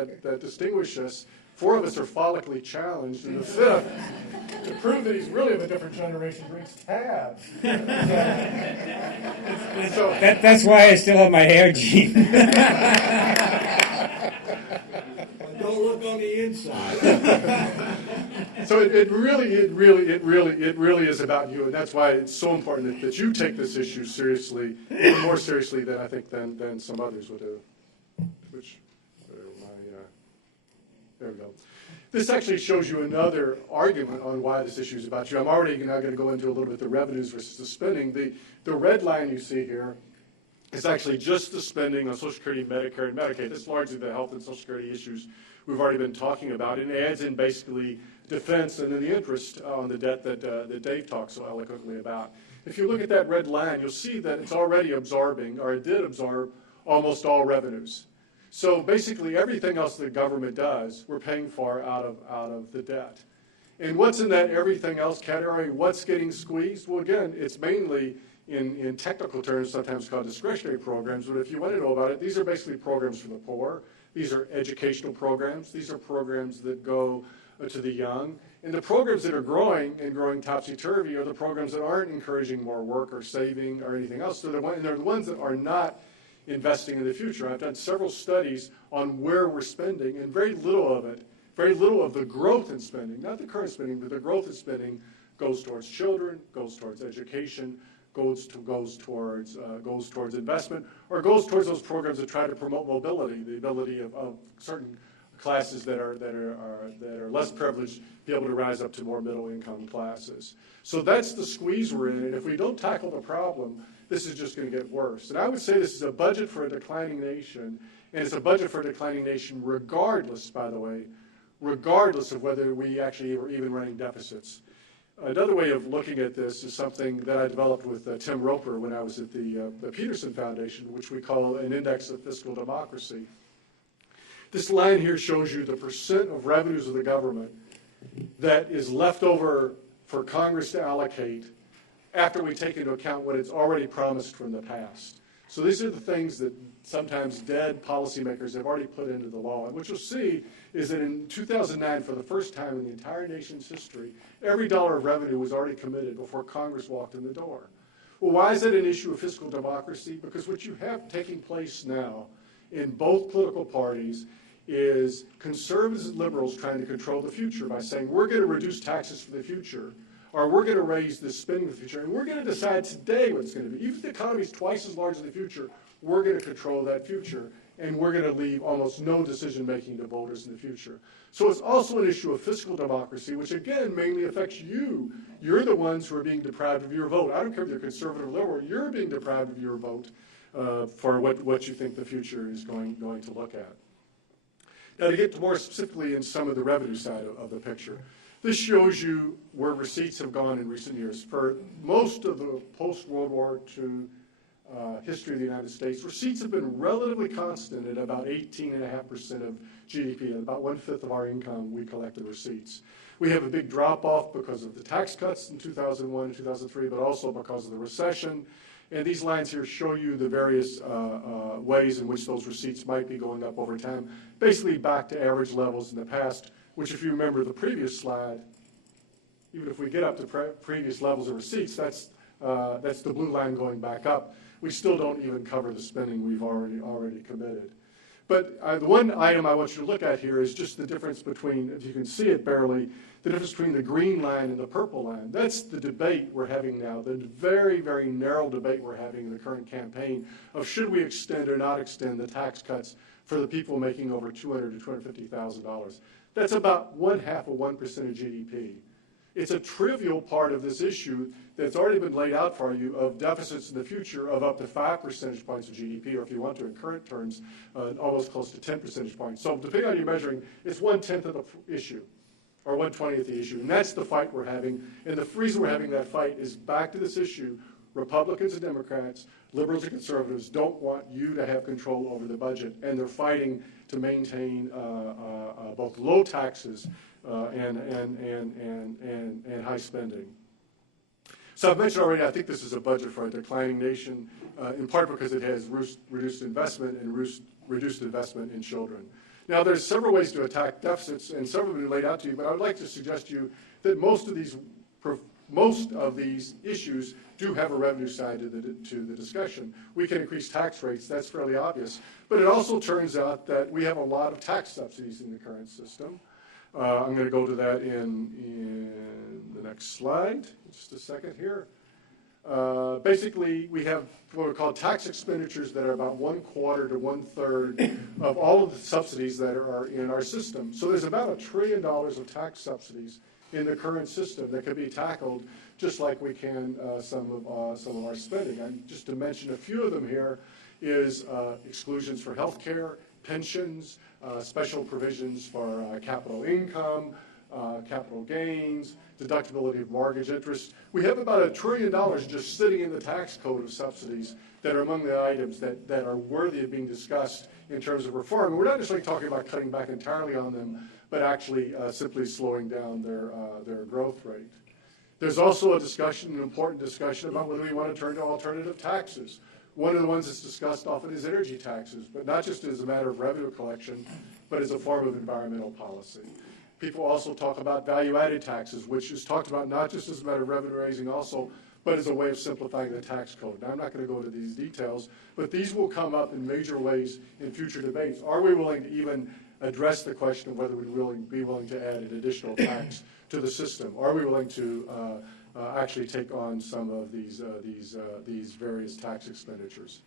distinguish us. 4 of us are follically challenged, and the 5th, to prove that he's really of a different generation, drinks tabs. So, That's why I still have my hair, Gene. Don't look on the inside. So it really is about you, and that's why it's so important that you take this issue seriously, even more seriously than I think than some others would do. There we go. This actually shows you another argument on why this issue is about you. I'm already now going to go into a little bit the revenues versus the spending. The red line you see here is actually just the spending on Social Security, Medicare, and Medicaid. This is largely the health and Social Security issues we've already been talking about. And it adds in basically defense and then the interest on the debt that Dave talked so eloquently about. If you look at that red line, you'll see that it's already absorbing, or it did absorb, almost all revenues. So basically everything else the government does, we're paying for out of the debt. And what's in that everything else category? What's getting squeezed? Well, again, it's mainly, in technical terms, sometimes called discretionary programs, but if you want to know about it, these are basically programs for the poor. These are educational programs. These are programs that go to the young. And the programs that are growing topsy-turvy are the programs that aren't encouraging more work or saving or anything else. So they're the ones that are not investing in the future. I've done several studies on where we're spending, and very little of the growth in spending, not the current spending, but the growth in spending goes towards children, goes towards education, goes towards investment, or goes towards those programs that try to promote mobility, the ability of certain classes that are less privileged be able to rise up to more middle income classes. So that's the squeeze we're in, and if we don't tackle the problem, this is just going to get worse. And I would say this is a budget for a declining nation, and it's a budget for a declining nation regardless, by the way, regardless of whether we actually are even running deficits. Another way of looking at this is something that I developed with Tim Roper when I was at the Peterson Foundation, which we call an index of fiscal democracy. This line here shows you the percent of revenues of the government that is left over for Congress to allocate after we take into account what it's already promised from the past. So these are the things that sometimes dead policymakers have already put into the law. And what you'll see is that in 2009, for the first time in the entire nation's history, every dollar of revenue was already committed before Congress walked in the door. Well, why is it an issue of fiscal democracy? Because what you have taking place now in both political parties is conservatives and liberals trying to control the future by saying, we're going to reduce taxes for the future, or we're going to raise the spending for the future, and we're going to decide today what it's going to be. Even if the economy is twice as large in the future, we're going to control that future, and we're going to leave almost no decision-making to voters in the future. So it's also an issue of fiscal democracy, which again mainly affects you. You're the ones who are being deprived of your vote. I don't care if you're conservative or liberal, you're being deprived of your vote for what you think the future is going to look at. Now, to get more specifically in some of the revenue side of the picture, this shows you where receipts have gone in recent years. For most of the post-World War II history of the United States, receipts have been relatively constant at about 18.5% of GDP. At about 1/5 of our income, we collected receipts. We have a big drop-off because of the tax cuts in 2001 and 2003, but also because of the recession. And these lines here show you the various ways in which those receipts might be going up over time, basically back to average levels in the past, which if you remember the previous slide, even if we get up to previous levels of receipts, that's the blue line going back up. We still don't even cover the spending we've already committed. But the one item I want you to look at here is just the difference between, if you can see it barely, the difference between the green line and the purple line. That's the debate we're having now, the very, very narrow debate we're having in the current campaign of should we extend or not extend the tax cuts for the people making over $200,000 to $250,000. That's about 0.5% of GDP. It's a trivial part of this issue that's already been laid out for you of deficits in the future of up to 5 percentage points of GDP, or if you want to in current terms, almost close to 10 percentage points. So depending on your measuring, it's 1/10 of the issue, or 1/20 of the issue. And that's the fight we're having. And the reason we're having that fight is back to this issue. Republicans and Democrats, liberals and conservatives don't want you to have control over the budget, and they're fighting to maintain both low taxes and high spending. So I've mentioned already, I think this is a budget for a declining nation, in part because it has reduced investment and reduced investment in children. Now, there's several ways to attack deficits, and several have been laid out to you, but I would like to suggest to you that most of these issues do have a revenue side to the discussion. We can increase tax rates, that's fairly obvious, but it also turns out that we have a lot of tax subsidies in the current system. I'm going to go to that in the next slide, just a second here. Basically, we have what are called tax expenditures that are about 1/4 to 1/3 of all of the subsidies that are in our system. So there's about $1 trillion of tax subsidies in the current system that could be tackled just like we can some of our spending. And just to mention a few of them here is exclusions for health care, pensions, special provisions for capital income, capital gains, deductibility of mortgage interest. We have about $1 trillion just sitting in the tax code of subsidies that are among the items that are worthy of being discussed in terms of reform. And we're not necessarily talking about cutting back entirely on them, but actually simply slowing down their growth rate. There's also a discussion, an important discussion, about whether we want to turn to alternative taxes. One of the ones that's discussed often is energy taxes, but not just as a matter of revenue collection, but as a form of environmental policy. People also talk about value-added taxes, which is talked about not just as a matter of revenue raising also, but as a way of simplifying the tax code. Now, I'm not going to go into these details, but these will come up in major ways in future debates. Are we willing to even address the question of whether we'd be willing to add an additional tax to the system? Are we willing to actually take on some of these various tax expenditures?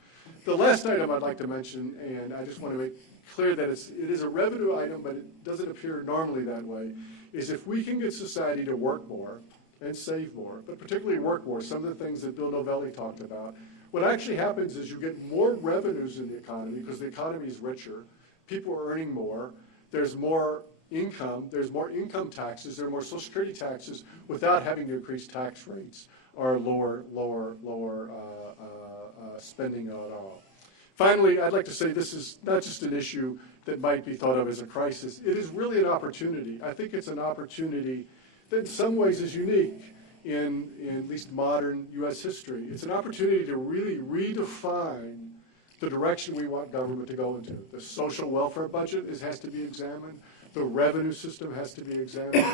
The last item I'd like to mention, and I just want to make clear that it is a revenue item, but it doesn't appear normally that way, is if we can get society to work more and save more, but particularly work more, some of the things that Bill Novelli talked about, what actually happens is you get more revenues in the economy because the economy is richer, people are earning more, there's more income taxes, there are more Social Security taxes without having to increase tax rates or lower spending at all. Finally, I'd like to say this is not just an issue that might be thought of as a crisis. It is really an opportunity. I think it's an opportunity that in some ways is unique in at least modern U.S. history. It's an opportunity to really redefine the direction we want government to go into. The social welfare budget has to be examined. The revenue system has to be examined.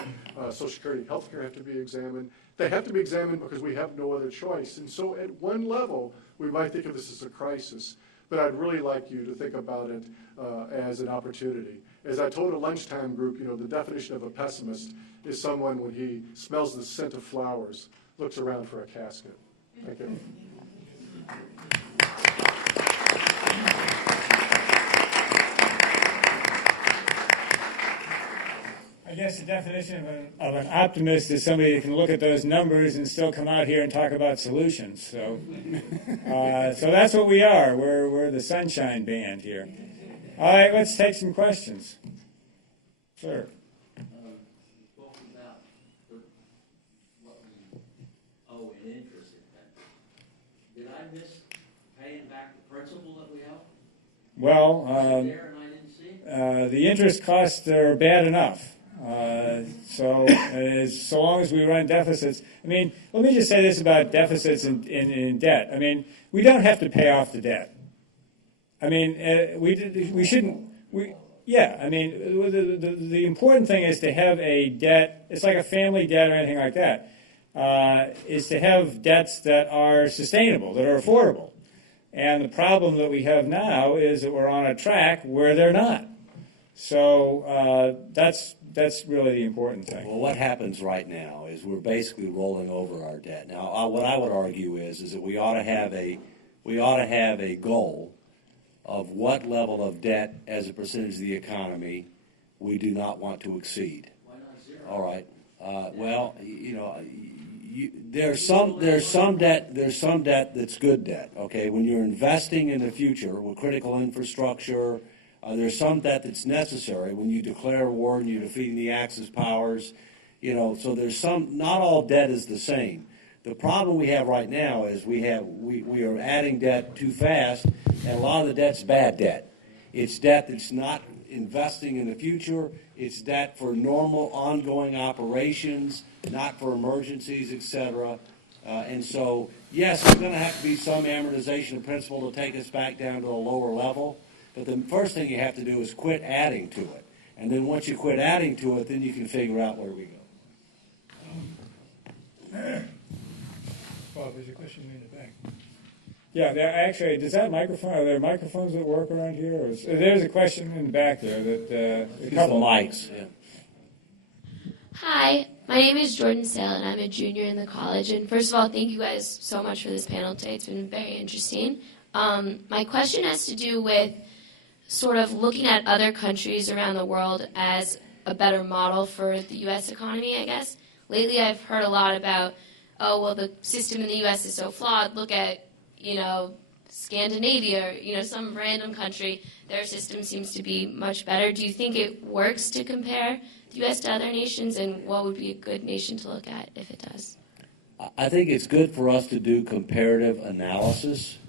Social Security and health care have to be examined. They have to be examined because we have no other choice. And so at one level, we might think of this as a crisis, but I'd really like you to think about it as an opportunity. As I told a lunchtime group, the definition of a pessimist is someone when he smells the scent of flowers, looks around for a casket. Thank you. I guess the definition of an optimist is somebody who can look at those numbers and still come out here and talk about solutions. So, so that's what we are. We're the sunshine band here. All right, let's take some questions. Sir. Talking about what we owe in interest. Did I miss paying back the principal that we owe? Well, There and I didn't see? the interest costs are bad enough. So long as we run deficits, let me just say this about deficits in debt. We don't have to pay off the debt. We shouldn't. The important thing is to have a debt. It's like a family debt or anything like that. Is to have debts that are sustainable, that are affordable. And the problem that we have now is that we're on a track where they're not. So that's really the important thing. Well, what happens right now is we're basically rolling over our debt. Now, what I would argue is that we ought to have a goal of what level of debt as a percentage of the economy we do not want to exceed. Why not zero? All right. Well, there's some debt that's good debt. Okay, when you're investing in the future with critical infrastructure, there's some debt that's necessary when you declare war and you're defeating the Axis powers. So there's some. Not all debt is the same. The problem we have right now is we are adding debt too fast, and a lot of the debt's bad debt. It's debt that's not investing in the future. It's debt for normal ongoing operations, not for emergencies, etc. And so, yes, there's going to have to be some amortization of principal to take us back down to a lower level. But the first thing you have to do is quit adding to it. And then once you quit adding to it, then you can figure out where we go. Bob, there's a question in the back. Yeah, actually, does that microphone, are there microphones that work around here? Or there's a question in the back there that a couple mics. Yeah. Hi, my name is Jordan Sale, and I'm a junior in the college. And first of all, thank you guys so much for this panel today. It's been very interesting. My question has to do with sort of looking at other countries around the world as a better model for the U.S. economy, I guess. Lately, I've heard a lot about, oh, well, the system in the U.S. is so flawed. Look at, Scandinavia or, some random country. Their system seems to be much better. Do you think it works to compare the U.S. to other nations, and what would be a good nation to look at if it does? I think it's good for us to do comparative analysis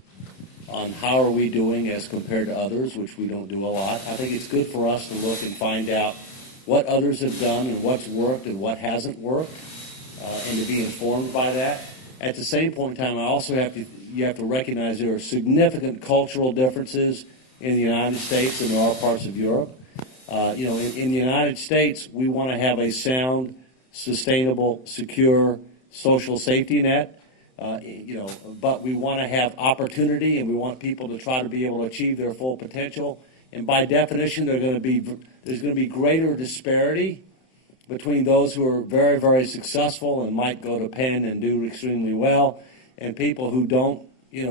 on how are we doing as compared to others, which we don't do a lot. I think it's good for us to look and find out what others have done and what's worked and what hasn't worked, and to be informed by that. At the same point in time, you have to recognize there are significant cultural differences in the United States and in all parts of Europe. In the United States, we want to have a sound, sustainable, secure social safety net. But we want to have opportunity, and we want people to try to be able to achieve their full potential. And by definition, there's going to be greater disparity between those who are very, very successful and might go to Penn and do extremely well, and people who don't,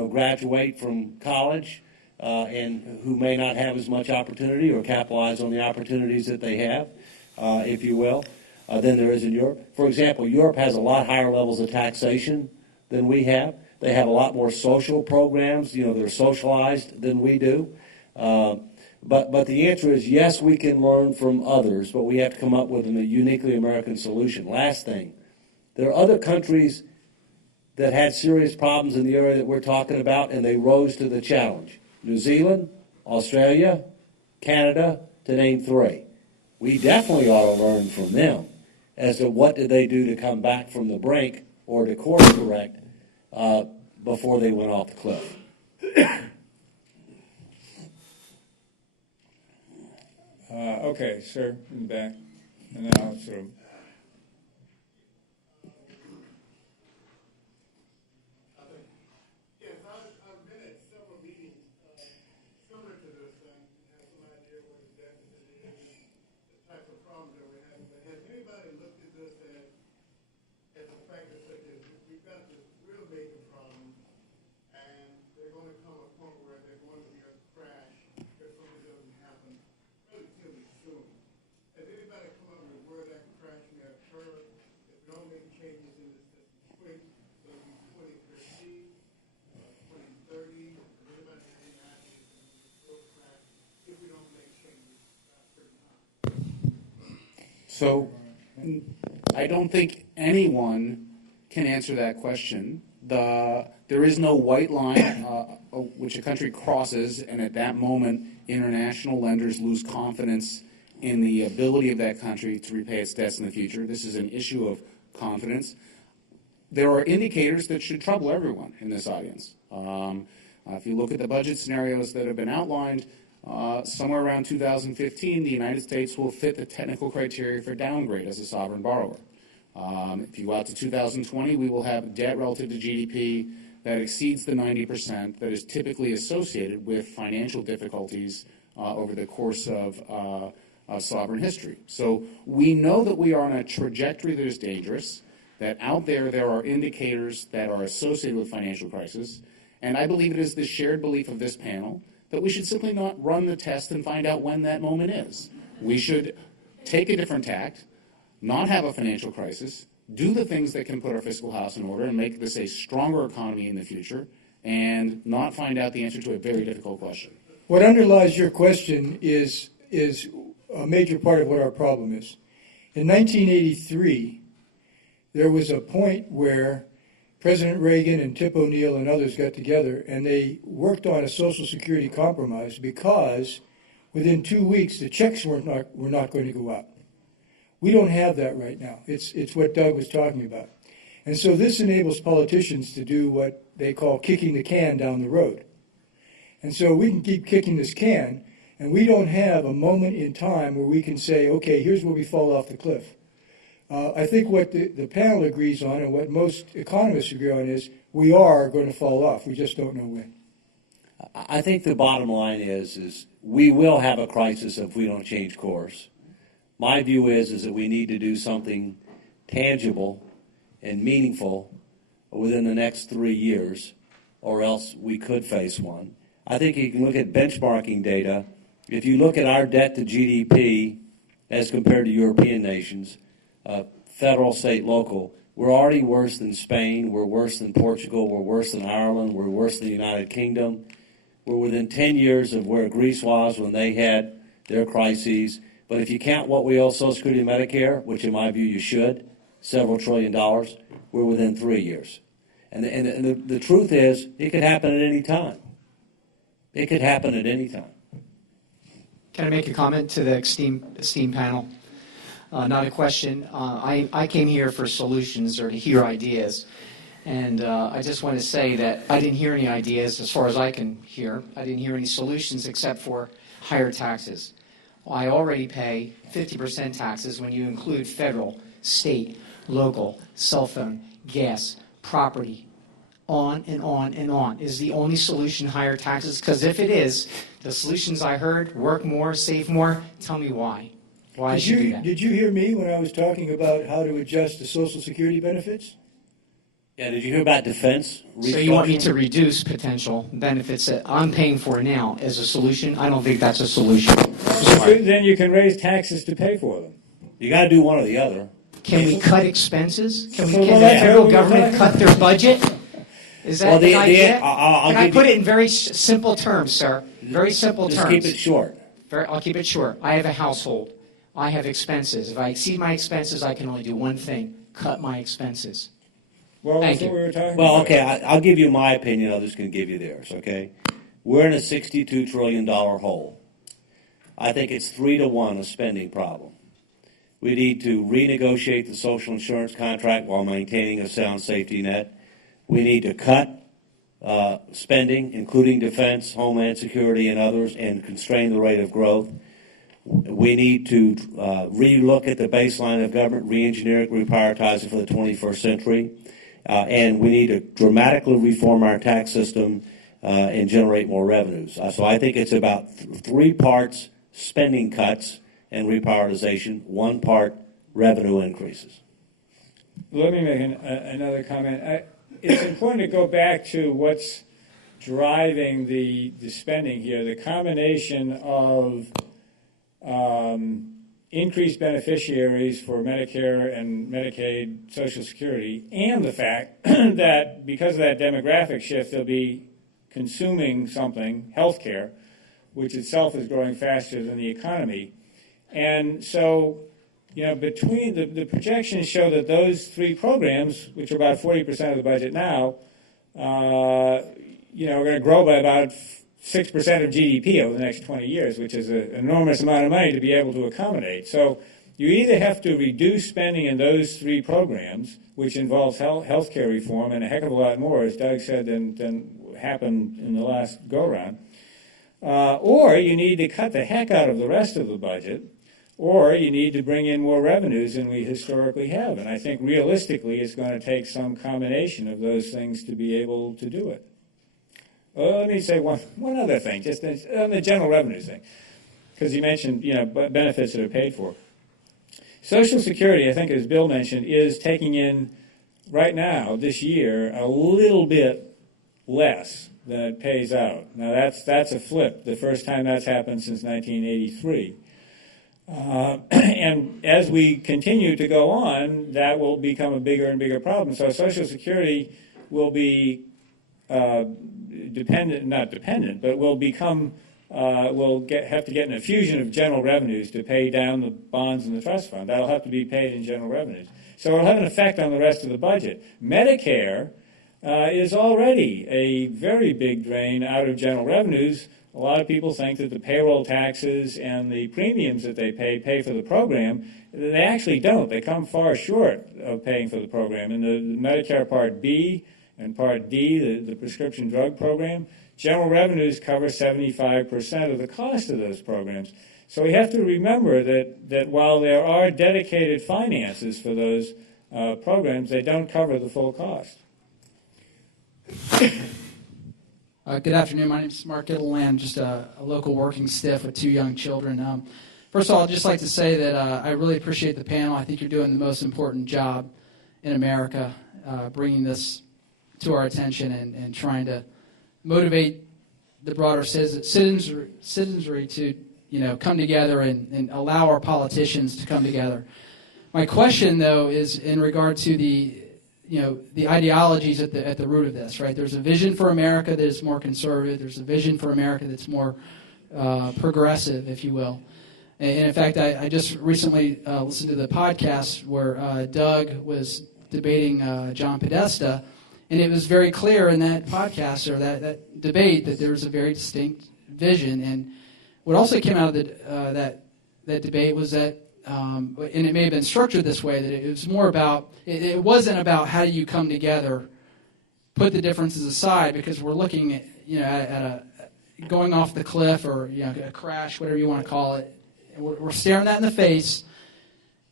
graduate from college and who may not have as much opportunity or capitalize on the opportunities that they have, if you will, than there is in Europe. For example, Europe has a lot higher levels of taxation than we have. They have a lot more social programs. They're socialized than we do. But the answer is yes, we can learn from others, but we have to come up with a uniquely American solution. Last thing, there are other countries that had serious problems in the area that we're talking about, and they rose to the challenge. New Zealand, Australia, Canada, to name three. We definitely ought to learn from them as to what did they do to come back from the brink or to course correct before they went off the cliff. Okay, sir, in the back, and then I'll sort of. Yes, I've been at several meetings similar to this and have some idea what the deficit is, the type of problems that we're having. But has anybody looked at this as a factor such as we've got this real major problem, and they're going to come a point where they're going to be a crash if something doesn't happen relatively soon. Has anybody come up with where that crash may occur if we don't make changes in the system quick? So it'll be 2015, 2030. Has anybody had any ideas of the real crash if we don't make changes at a certain time? So I don't think anyone can answer that question. There is no white line which a country crosses, and at that moment, international lenders lose confidence in the ability of that country to repay its debts in the future. This is an issue of confidence. There are indicators that should trouble everyone in this audience. If you look at the budget scenarios that have been outlined, somewhere around 2015, the United States will fit the technical criteria for downgrade as a sovereign borrower. If you go out to 2020, we will have debt relative to GDP that exceeds the 90% that is typically associated with financial difficulties over the course of sovereign history. So we know that we are on a trajectory that is dangerous, that out there are indicators that are associated with financial crisis, and I believe it is the shared belief of this panel that we should simply not run the test and find out when that moment is. We should take a different tact, not have a financial crisis, do the things that can put our fiscal house in order and make this a stronger economy in the future, and not find out the answer to a very difficult question. What underlies your question is a major part of what our problem is. In 1983, there was a point where President Reagan and Tip O'Neill and others got together and they worked on a Social Security compromise because within 2 weeks the checks were not going to go out. We don't have that right now. It's what Doug was talking about. And so this enables politicians to do what they call kicking the can down the road. And so we can keep kicking this can, and we don't have a moment in time where we can say, okay, here's where we fall off the cliff. I think what the panel agrees on and what most economists agree on is we are going to fall off. We just don't know when. I think the bottom line is we will have a crisis if we don't change course. My view is that we need to do something tangible and meaningful within the next 3 years, or else we could face one. I think you can look at benchmarking data. If you look at our debt to GDP as compared to European nations, federal, state, local, we're already worse than Spain, we're worse than Portugal, we're worse than Ireland, we're worse than the United Kingdom. We're within 10 years of where Greece was when they had their crises. But if you count what we owe Social Security and Medicare, which in my view you should, several $1 trillion, we're within 3 years. And the truth is, it could happen at any time. It could happen at any time. Can I make a comment to the esteemed panel? Not a question. I came here for solutions or to hear ideas. And I just want to say that I didn't hear any ideas as far as I can hear. I didn't hear any solutions except for higher taxes. I already pay 50% taxes when you include federal, state, local, cell phone, gas, property, on and on and on. Is the only solution higher taxes? Because if it is, the solutions I heard, work more, save more, tell me why. Why should you do that? Did you hear me when I was talking about how to adjust the Social Security benefits? Yeah, did you hear about defense? So you want me to reduce potential benefits that I'm paying for now as a solution? I don't think that's a solution. Then you can raise taxes to pay for them. You got to do one or the other. Can we cut expenses? Can the federal government cut their budget? Is that the idea? Can I put it in very simple terms, sir? Very simple terms. Just keep it short. I'll keep it short. I have a household. I have expenses. If I exceed my expenses, I can only do one thing: cut my expenses. Well, Thank you. We were talking Well, about. okay, I'll give you my opinion. Others can give you theirs, okay? We're in a $62 trillion hole. I think it's 3 to 1 a spending problem. We need to renegotiate the social insurance contract while maintaining a sound safety net. We need to cut spending, including defense, homeland security, and others, and constrain the rate of growth. We need to re-look at the baseline of government, re-engineer it, reprioritize it for the 21st century. And we need to dramatically reform our tax system and generate more revenues. So I think it's about 3 parts spending cuts and reprioritization, 1 part revenue increases. Let me make another comment. It's important to go back to what's driving the spending here. The combination of increased beneficiaries for Medicare and Medicaid, Social Security, and the fact that because of that demographic shift, they'll be consuming something, healthcare, which itself is growing faster than the economy. And so, between the projections show that those 3 programs, which are about 40% of the budget now, are going to grow by about 6% of GDP over the next 20 years, which is an enormous amount of money to be able to accommodate. So you either have to reduce spending in those 3 programs, which involves health care reform and a heck of a lot more, as Doug said, than happened in the last go-round, or you need to cut the heck out of the rest of the budget, or you need to bring in more revenues than we historically have. And I think realistically it's going to take some combination of those things to be able to do it. Well, let me say one other thing, just on the general revenue thing, because you mentioned benefits that are paid for. Social Security, I think, as Bill mentioned, is taking in right now, this year, a little bit less than it pays out. Now that's a flip. The first time that's happened since 1983. And as we continue to go on, that will become a bigger and bigger problem. So Social Security will be not dependent, but will become, have to get an infusion of general revenues to pay down the bonds and the trust fund. That'll have to be paid in general revenues. So it'll have an effect on the rest of the budget. Medicare is already a very big drain out of general revenues. A lot of people think that the payroll taxes and the premiums that they pay for the program. They actually don't. They come far short of paying for the program. In the Medicare Part B and Part D, the prescription drug program, general revenues cover 75% of the cost of those programs. So we have to remember that while there are dedicated finances for those programs, they don't cover the full cost. Good afternoon. My name is Mark Gittleland. I'm just a local working stiff with 2 young children. First of all, I'd just like to say that I really appreciate the panel. I think you're doing the most important job in America, bringing this to our attention and trying to motivate the broader citizenry to come together and allow our politicians to come together. My question, though, is in regard to the ideologies at the root of this, right? There's a vision for America that is more conservative. There's a vision for America that's more progressive, if you will. And in fact, I just recently listened to the podcast where Doug was debating John Podesta, and it was very clear in that podcast or that debate that there was a very distinct vision. And what also came out of that debate was that, and it may have been structured this way, that it was more about, it wasn't about how do you come together, put the differences aside, because we're looking at, at a going off the cliff or a crash, whatever you want to call it. We're staring that in the face.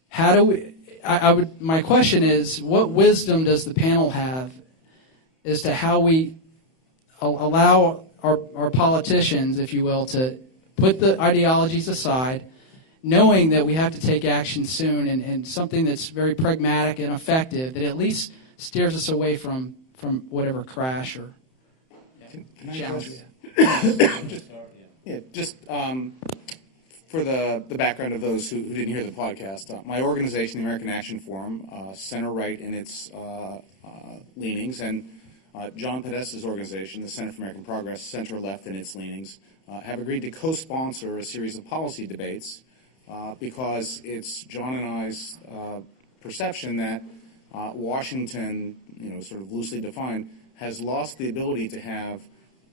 How do we? My question is, what wisdom does the panel have as to how we allow our politicians, if you will, to put the ideologies aside, knowing that we have to take action soon and something that's very pragmatic and effective that at least steers us away from whatever crash or challenge we have. Just for the background of those who didn't hear the podcast, my organization, the American Action Forum, center-right in its leanings, and John Podesta's organization, the Center for American Progress, center-left in its leanings, have agreed to co-sponsor a series of policy debates because it's John and I's perception that Washington, sort of loosely defined, has lost the ability to have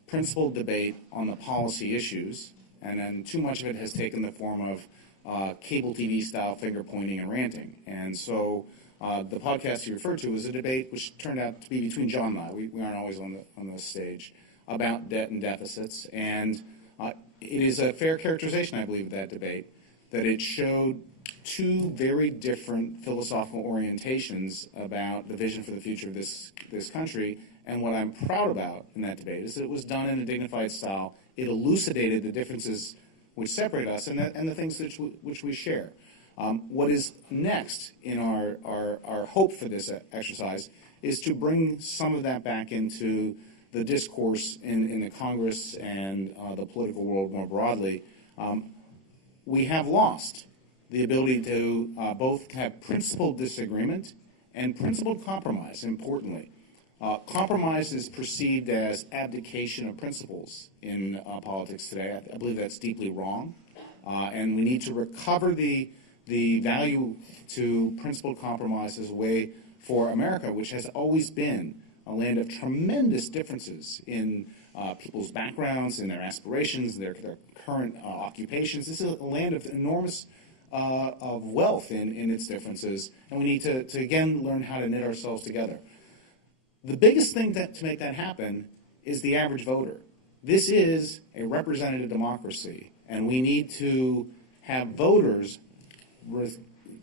principled debate on the policy issues, and then too much of it has taken the form of cable TV-style finger-pointing and ranting. And so the podcast you referred to was a debate which turned out to be between John and I. We aren't always on the stage, about debt and deficits. And it is a fair characterization, I believe, of that debate, that it showed two very different philosophical orientations about the vision for the future of this country. And what I'm proud about in that debate is that it was done in a dignified style. It elucidated the differences which separate us and the things which we share. What is next in our hope for this exercise is to bring some of that back into the discourse in the Congress and the political world more broadly. We have lost the ability to both have principled disagreement and principled compromise, importantly. Compromise is perceived as abdication of principles in politics today. I believe that's deeply wrong, and we need to recover the value to principled compromise as a way for America, which has always been a land of tremendous differences in people's backgrounds, in their aspirations, their current occupations. This is a land of enormous of wealth in its differences, and we need to again learn how to knit ourselves together. The biggest thing to make that happen is the average voter. This is a representative democracy, and we need to have voters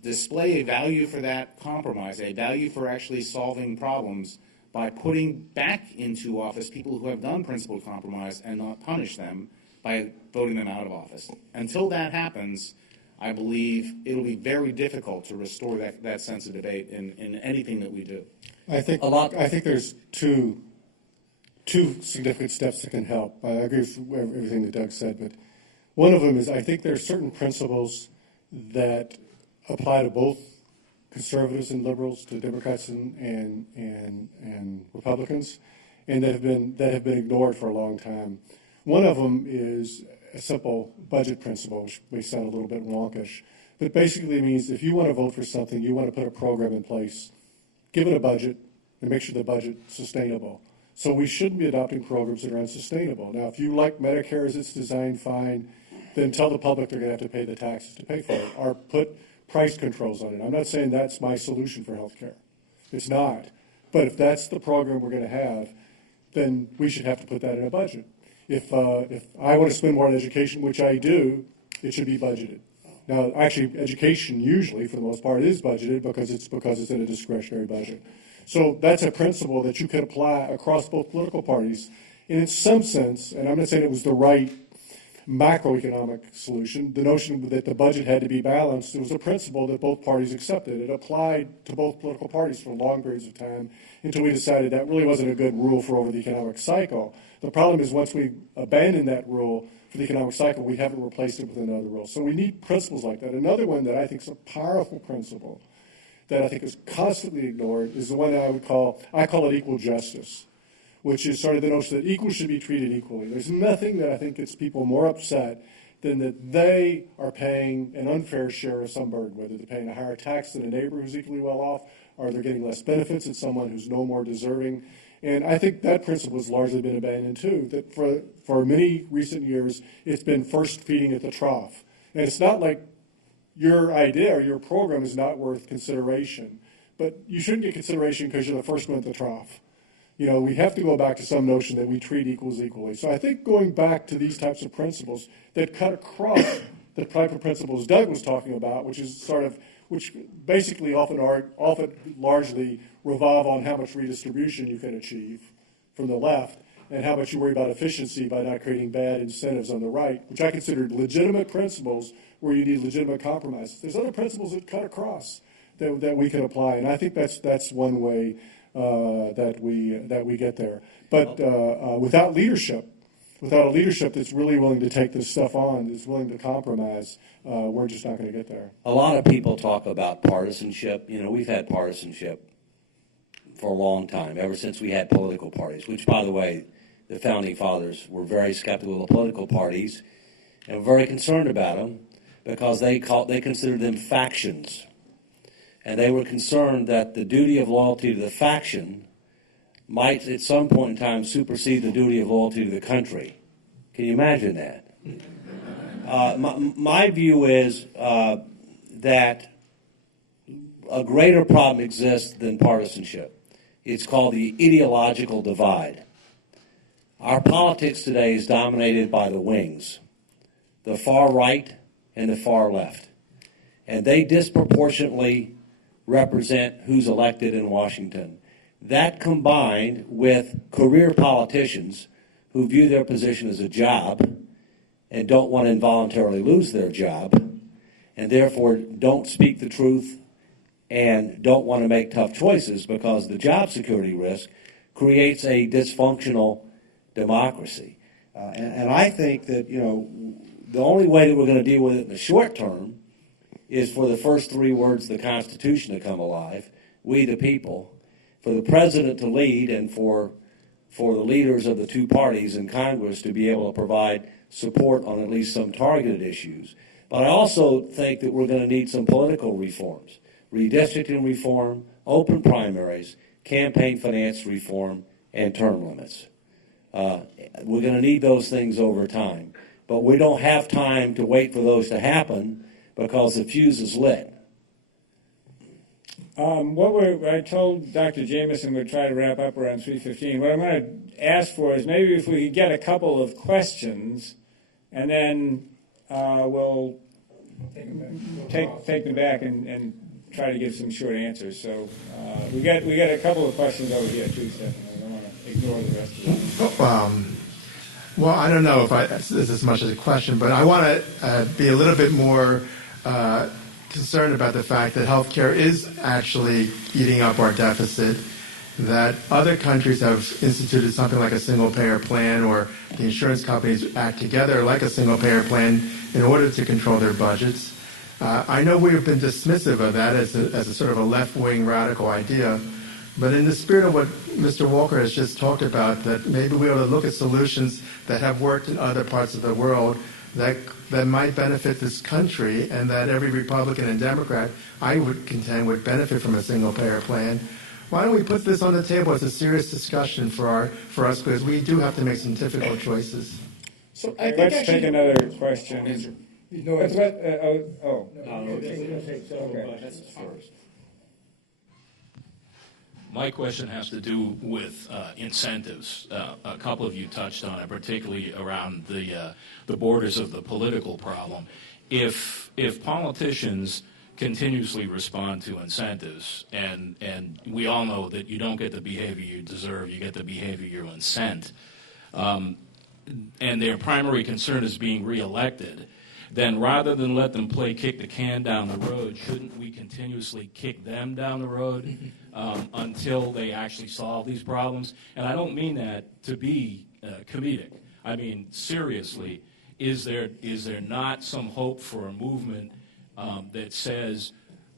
display a value for that compromise, a value for actually solving problems by putting back into office people who have done principled compromise and not punish them by voting them out of office. Until that happens, I believe it'll be very difficult to restore that sense of debate in anything that we do. I think there's two significant steps that can help. I agree with everything that Doug said, but one of them is I think there are certain principles that apply to both conservatives and liberals, to Democrats and Republicans, and that have been ignored for a long time. One of them is a simple budget principle, which may sound a little bit wonkish, but basically means if you want to vote for something, you want to put a program in place, give it a budget, and make sure the budget's sustainable. So we shouldn't be adopting programs that are unsustainable. Now, if you like Medicare as it's designed, fine, then tell the public they're going to have to pay the taxes to pay for it, or put price controls on it. I'm not saying that's my solution for health care. It's not. But if that's the program we're going to have, then we should have to put that in a budget. If I want to spend more on education, which I do, it should be budgeted. Now, actually, education usually, for the most part, is budgeted because it's in a discretionary budget. So that's a principle that you can apply across both political parties. And in some sense, and I'm not saying it was the right macroeconomic solution, the notion that the budget had to be balanced, it was a principle that both parties accepted. It applied to both political parties for long periods of time until we decided that really wasn't a good rule for over the economic cycle. The problem is once we abandon that rule for the economic cycle, we haven't replaced it with another rule. So we need principles like that. Another one that I think is a powerful principle that I think is constantly ignored is the one that I call it equal justice, which is sort of the notion that equals should be treated equally. There's nothing that I think gets people more upset than that they are paying an unfair share of some burden, whether they're paying a higher tax than a neighbor who's equally well off, or they're getting less benefits than someone who's no more deserving. And I think that principle has largely been abandoned too, that for many recent years, it's been first feeding at the trough. And it's not like your idea or your program is not worth consideration, but you shouldn't get consideration because you're the first one at the trough. You know, we have to go back to some notion that we treat equals equally. So I think going back to these types of principles that cut across the type of principles Doug was talking about, which basically often largely revolve on how much redistribution you can achieve from the left and how much you worry about efficiency by not creating bad incentives on the right, which I consider legitimate principles where you need legitimate compromises. There's other principles that cut across that we can apply, and I think that's one way that we get there. But without a leadership that's really willing to take this stuff on, that's willing to compromise, we're just not going to get there. A lot of people talk about partisanship. You know, we've had partisanship for a long time, ever since we had political parties, which, by the way, the Founding Fathers were very skeptical of political parties and were very concerned about them because they considered them factions. And they were concerned that the duty of loyalty to the faction might at some point in time supersede the duty of loyalty to the country. Can you imagine that? My view is that a greater problem exists than partisanship. It's called the ideological divide. Our politics today is dominated by the wings, the far right and the far left. And they disproportionately represent who's elected in Washington. That combined with career politicians who view their position as a job and don't want to involuntarily lose their job and therefore don't speak the truth and don't want to make tough choices because the job security risk creates a dysfunctional democracy. And I think that, you know, the only way that we're going to deal with it in the short term is for the first three words of the Constitution to come alive, we the people, for the president to lead and for the leaders of the two parties in Congress to be able to provide support on at least some targeted issues. But I also think that we're going to need some political reforms, redistricting reform, open primaries, campaign finance reform, and term limits. We're going to need those things over time. But we don't have time to wait for those to happen because the fuse is lit. I told Dr. Jameson we'd try to wrap up around 3:15. What I'm going to ask for is maybe if we could get a couple of questions, and then we'll take them back and try to give some short answers. So we got a couple of questions over here too, Stephanie. I don't want to ignore the rest of them. Well, I don't know if this is as much as a question, but I want to be a little bit more concerned about the fact that healthcare is actually eating up our deficit, that other countries have instituted something like a single-payer plan, or the insurance companies act together like a single-payer plan in order to control their budgets. I know we have been dismissive of that as a sort of a left-wing radical idea, but in the spirit of what Mr. Walker has just talked about, that maybe we ought to look at solutions that have worked in other parts of the world that might benefit this country, and that every Republican and Democrat, I would contend, would benefit from a single-payer plan. Why don't we put this on the table as a serious discussion for us, because we do have to make some difficult choices. So let's take another question. No, That's what, No, we're going to take several questions first. My question has to do with incentives. A couple of you touched on it, particularly around the borders of the political problem. If politicians continuously respond to incentives, and we all know that you don't get the behavior you deserve, you get the behavior you incent, and their primary concern is being reelected, then rather than let them play kick the can down the road, shouldn't we continuously kick them down the road until they actually solve these problems? And I don't mean that to be comedic. I mean, seriously, is there not some hope for a movement that says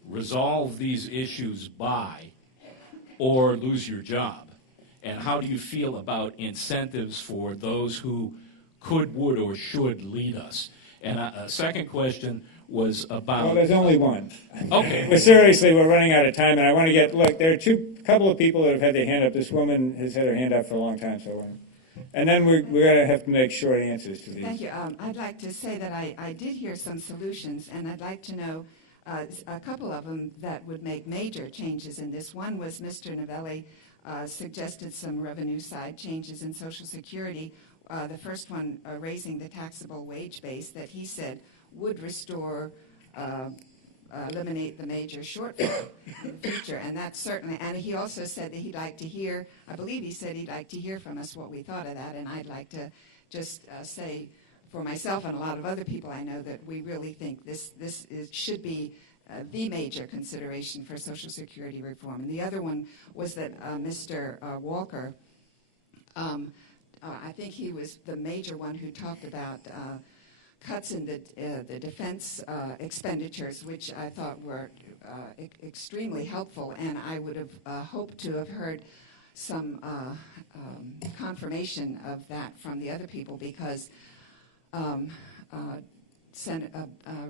resolve these issues by or lose your job? And how do you feel about incentives for those who could, would, or should lead us? And a second question was about... Well, there's only one. Okay. But seriously, we're running out of time, and I want to get... Look, there are couple of people that have had their hand up. This woman has had her hand up for a long time, so... And then we're going to have to make short answers to these. Thank you. I'd like to say that I did hear some solutions, and I'd like to know a couple of them that would make major changes in this. One was Mr. Novelli suggested some revenue side changes in Social Security. The first one, raising the taxable wage base, that he said would restore, eliminate the major shortfall in the future. And that's certainly, and he also said that he'd like to hear, I believe he said he'd like to hear from us what we thought of that. And I'd like to just say for myself and a lot of other people I know that we really think this should be the major consideration for Social Security reform. And the other one was that Mr. Walker, I think he was the major one who talked about cuts in the defense expenditures, which I thought were extremely helpful, and I would have hoped to have heard some confirmation of that from the other people, because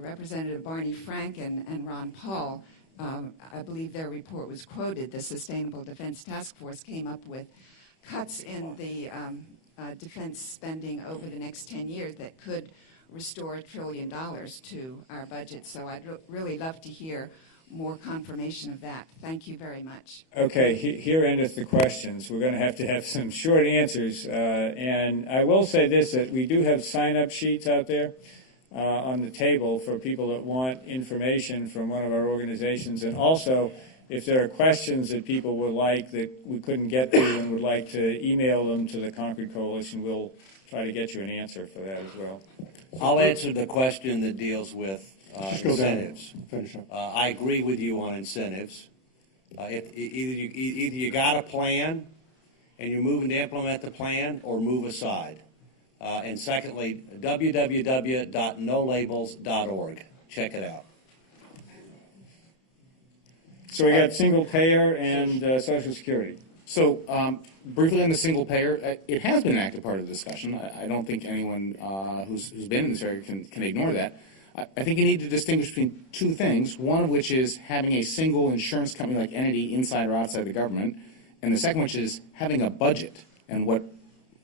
Representative Barney Frank and Ron Paul, I believe their report was quoted, the Sustainable Defense Task Force came up with cuts in the defense spending over the next 10 years that could restore $1 trillion to our budget. So I'd really love to hear more confirmation of that. Thank you very much. Okay, here endeth the questions. We're going to have some short answers. And I will say this, that we do have sign-up sheets out there on the table for people that want information from one of our organizations. And also, if there are questions that people would like that we couldn't get to and would like to email them to the Concord Coalition, we'll try to get you an answer for that as well. I'll answer the question that deals with incentives. I agree with you on incentives. Either you got a plan and you're moving to implement the plan, or move aside. And secondly, www.nolabels.org. Check it out. So we got single payer and Social Security. So briefly on the single payer, it has been an active part of the discussion. I don't think anyone who's been in this area can ignore that. I think you need to distinguish between two things, one of which is having a single insurance company-like entity inside or outside the government, and the second which is having a budget. And what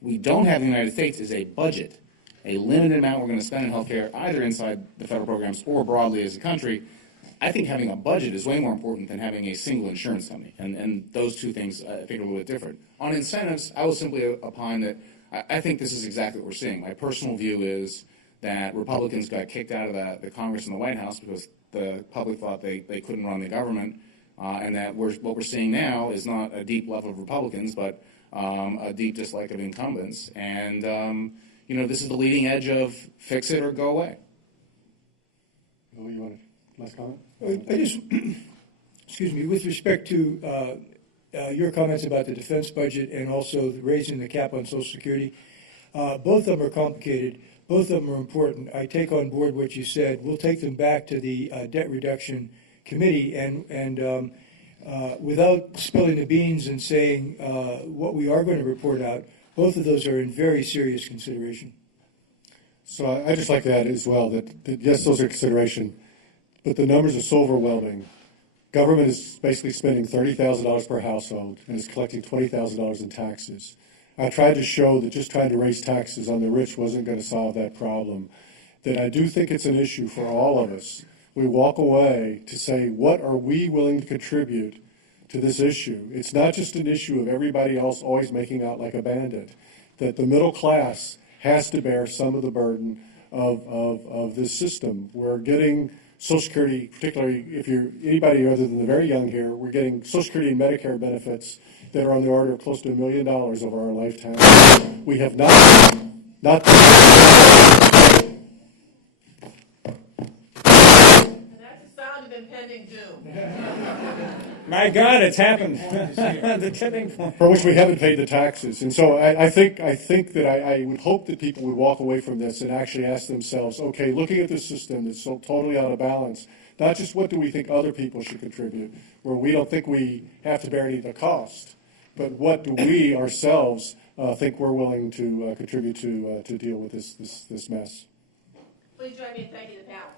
we don't have in the United States is a budget, a limited amount we're going to spend in healthcare, either inside the federal programs or broadly as a country. I think having a budget is way more important than having a single insurance company, and those two things I think are a little bit different. On incentives, I will simply opine that I think this is exactly what we're seeing. My personal view is that Republicans got kicked out of the Congress and the White House because the public thought they couldn't run the government, and that what we're seeing now is not a deep love of Republicans, but a deep dislike of incumbents. And, this is the leading edge of fix it or go away. Bill, you want a last comment? I just, excuse me, with respect to your comments about the defense budget and also raising the cap on Social Security, both of them are complicated. Both of them are important. I take on board what you said. We'll take them back to the debt reduction committee and without spilling the beans and saying what we are going to report out, both of those are in very serious consideration. So I just like to add as well that yes, those are consideration, but the numbers are so overwhelming. Government is basically spending $30,000 per household and is collecting $20,000 in taxes. I tried to show that just trying to raise taxes on the rich wasn't going to solve that problem, that I do think it's an issue for all of us. We walk away to say, what are we willing to contribute to this issue? It's not just an issue of everybody else always making out like a bandit, that the middle class has to bear some of the burden of this system. We're getting Social Security, particularly if you're anybody other than the very young here, we're getting Social Security and Medicare benefits that are on the order of close to $1 million over our lifetime. We have not And that's the sound of impending doom. My God, it's happened. The tipping point. For which we haven't paid the taxes. And so I think that I would hope that people would walk away from this and actually ask themselves, okay, looking at this system that's so totally out of balance, not just what do we think other people should contribute, where we don't think we have to bear any of the cost, but what do we ourselves think we're willing to contribute to deal with this mess. Please join me in thanking the panel.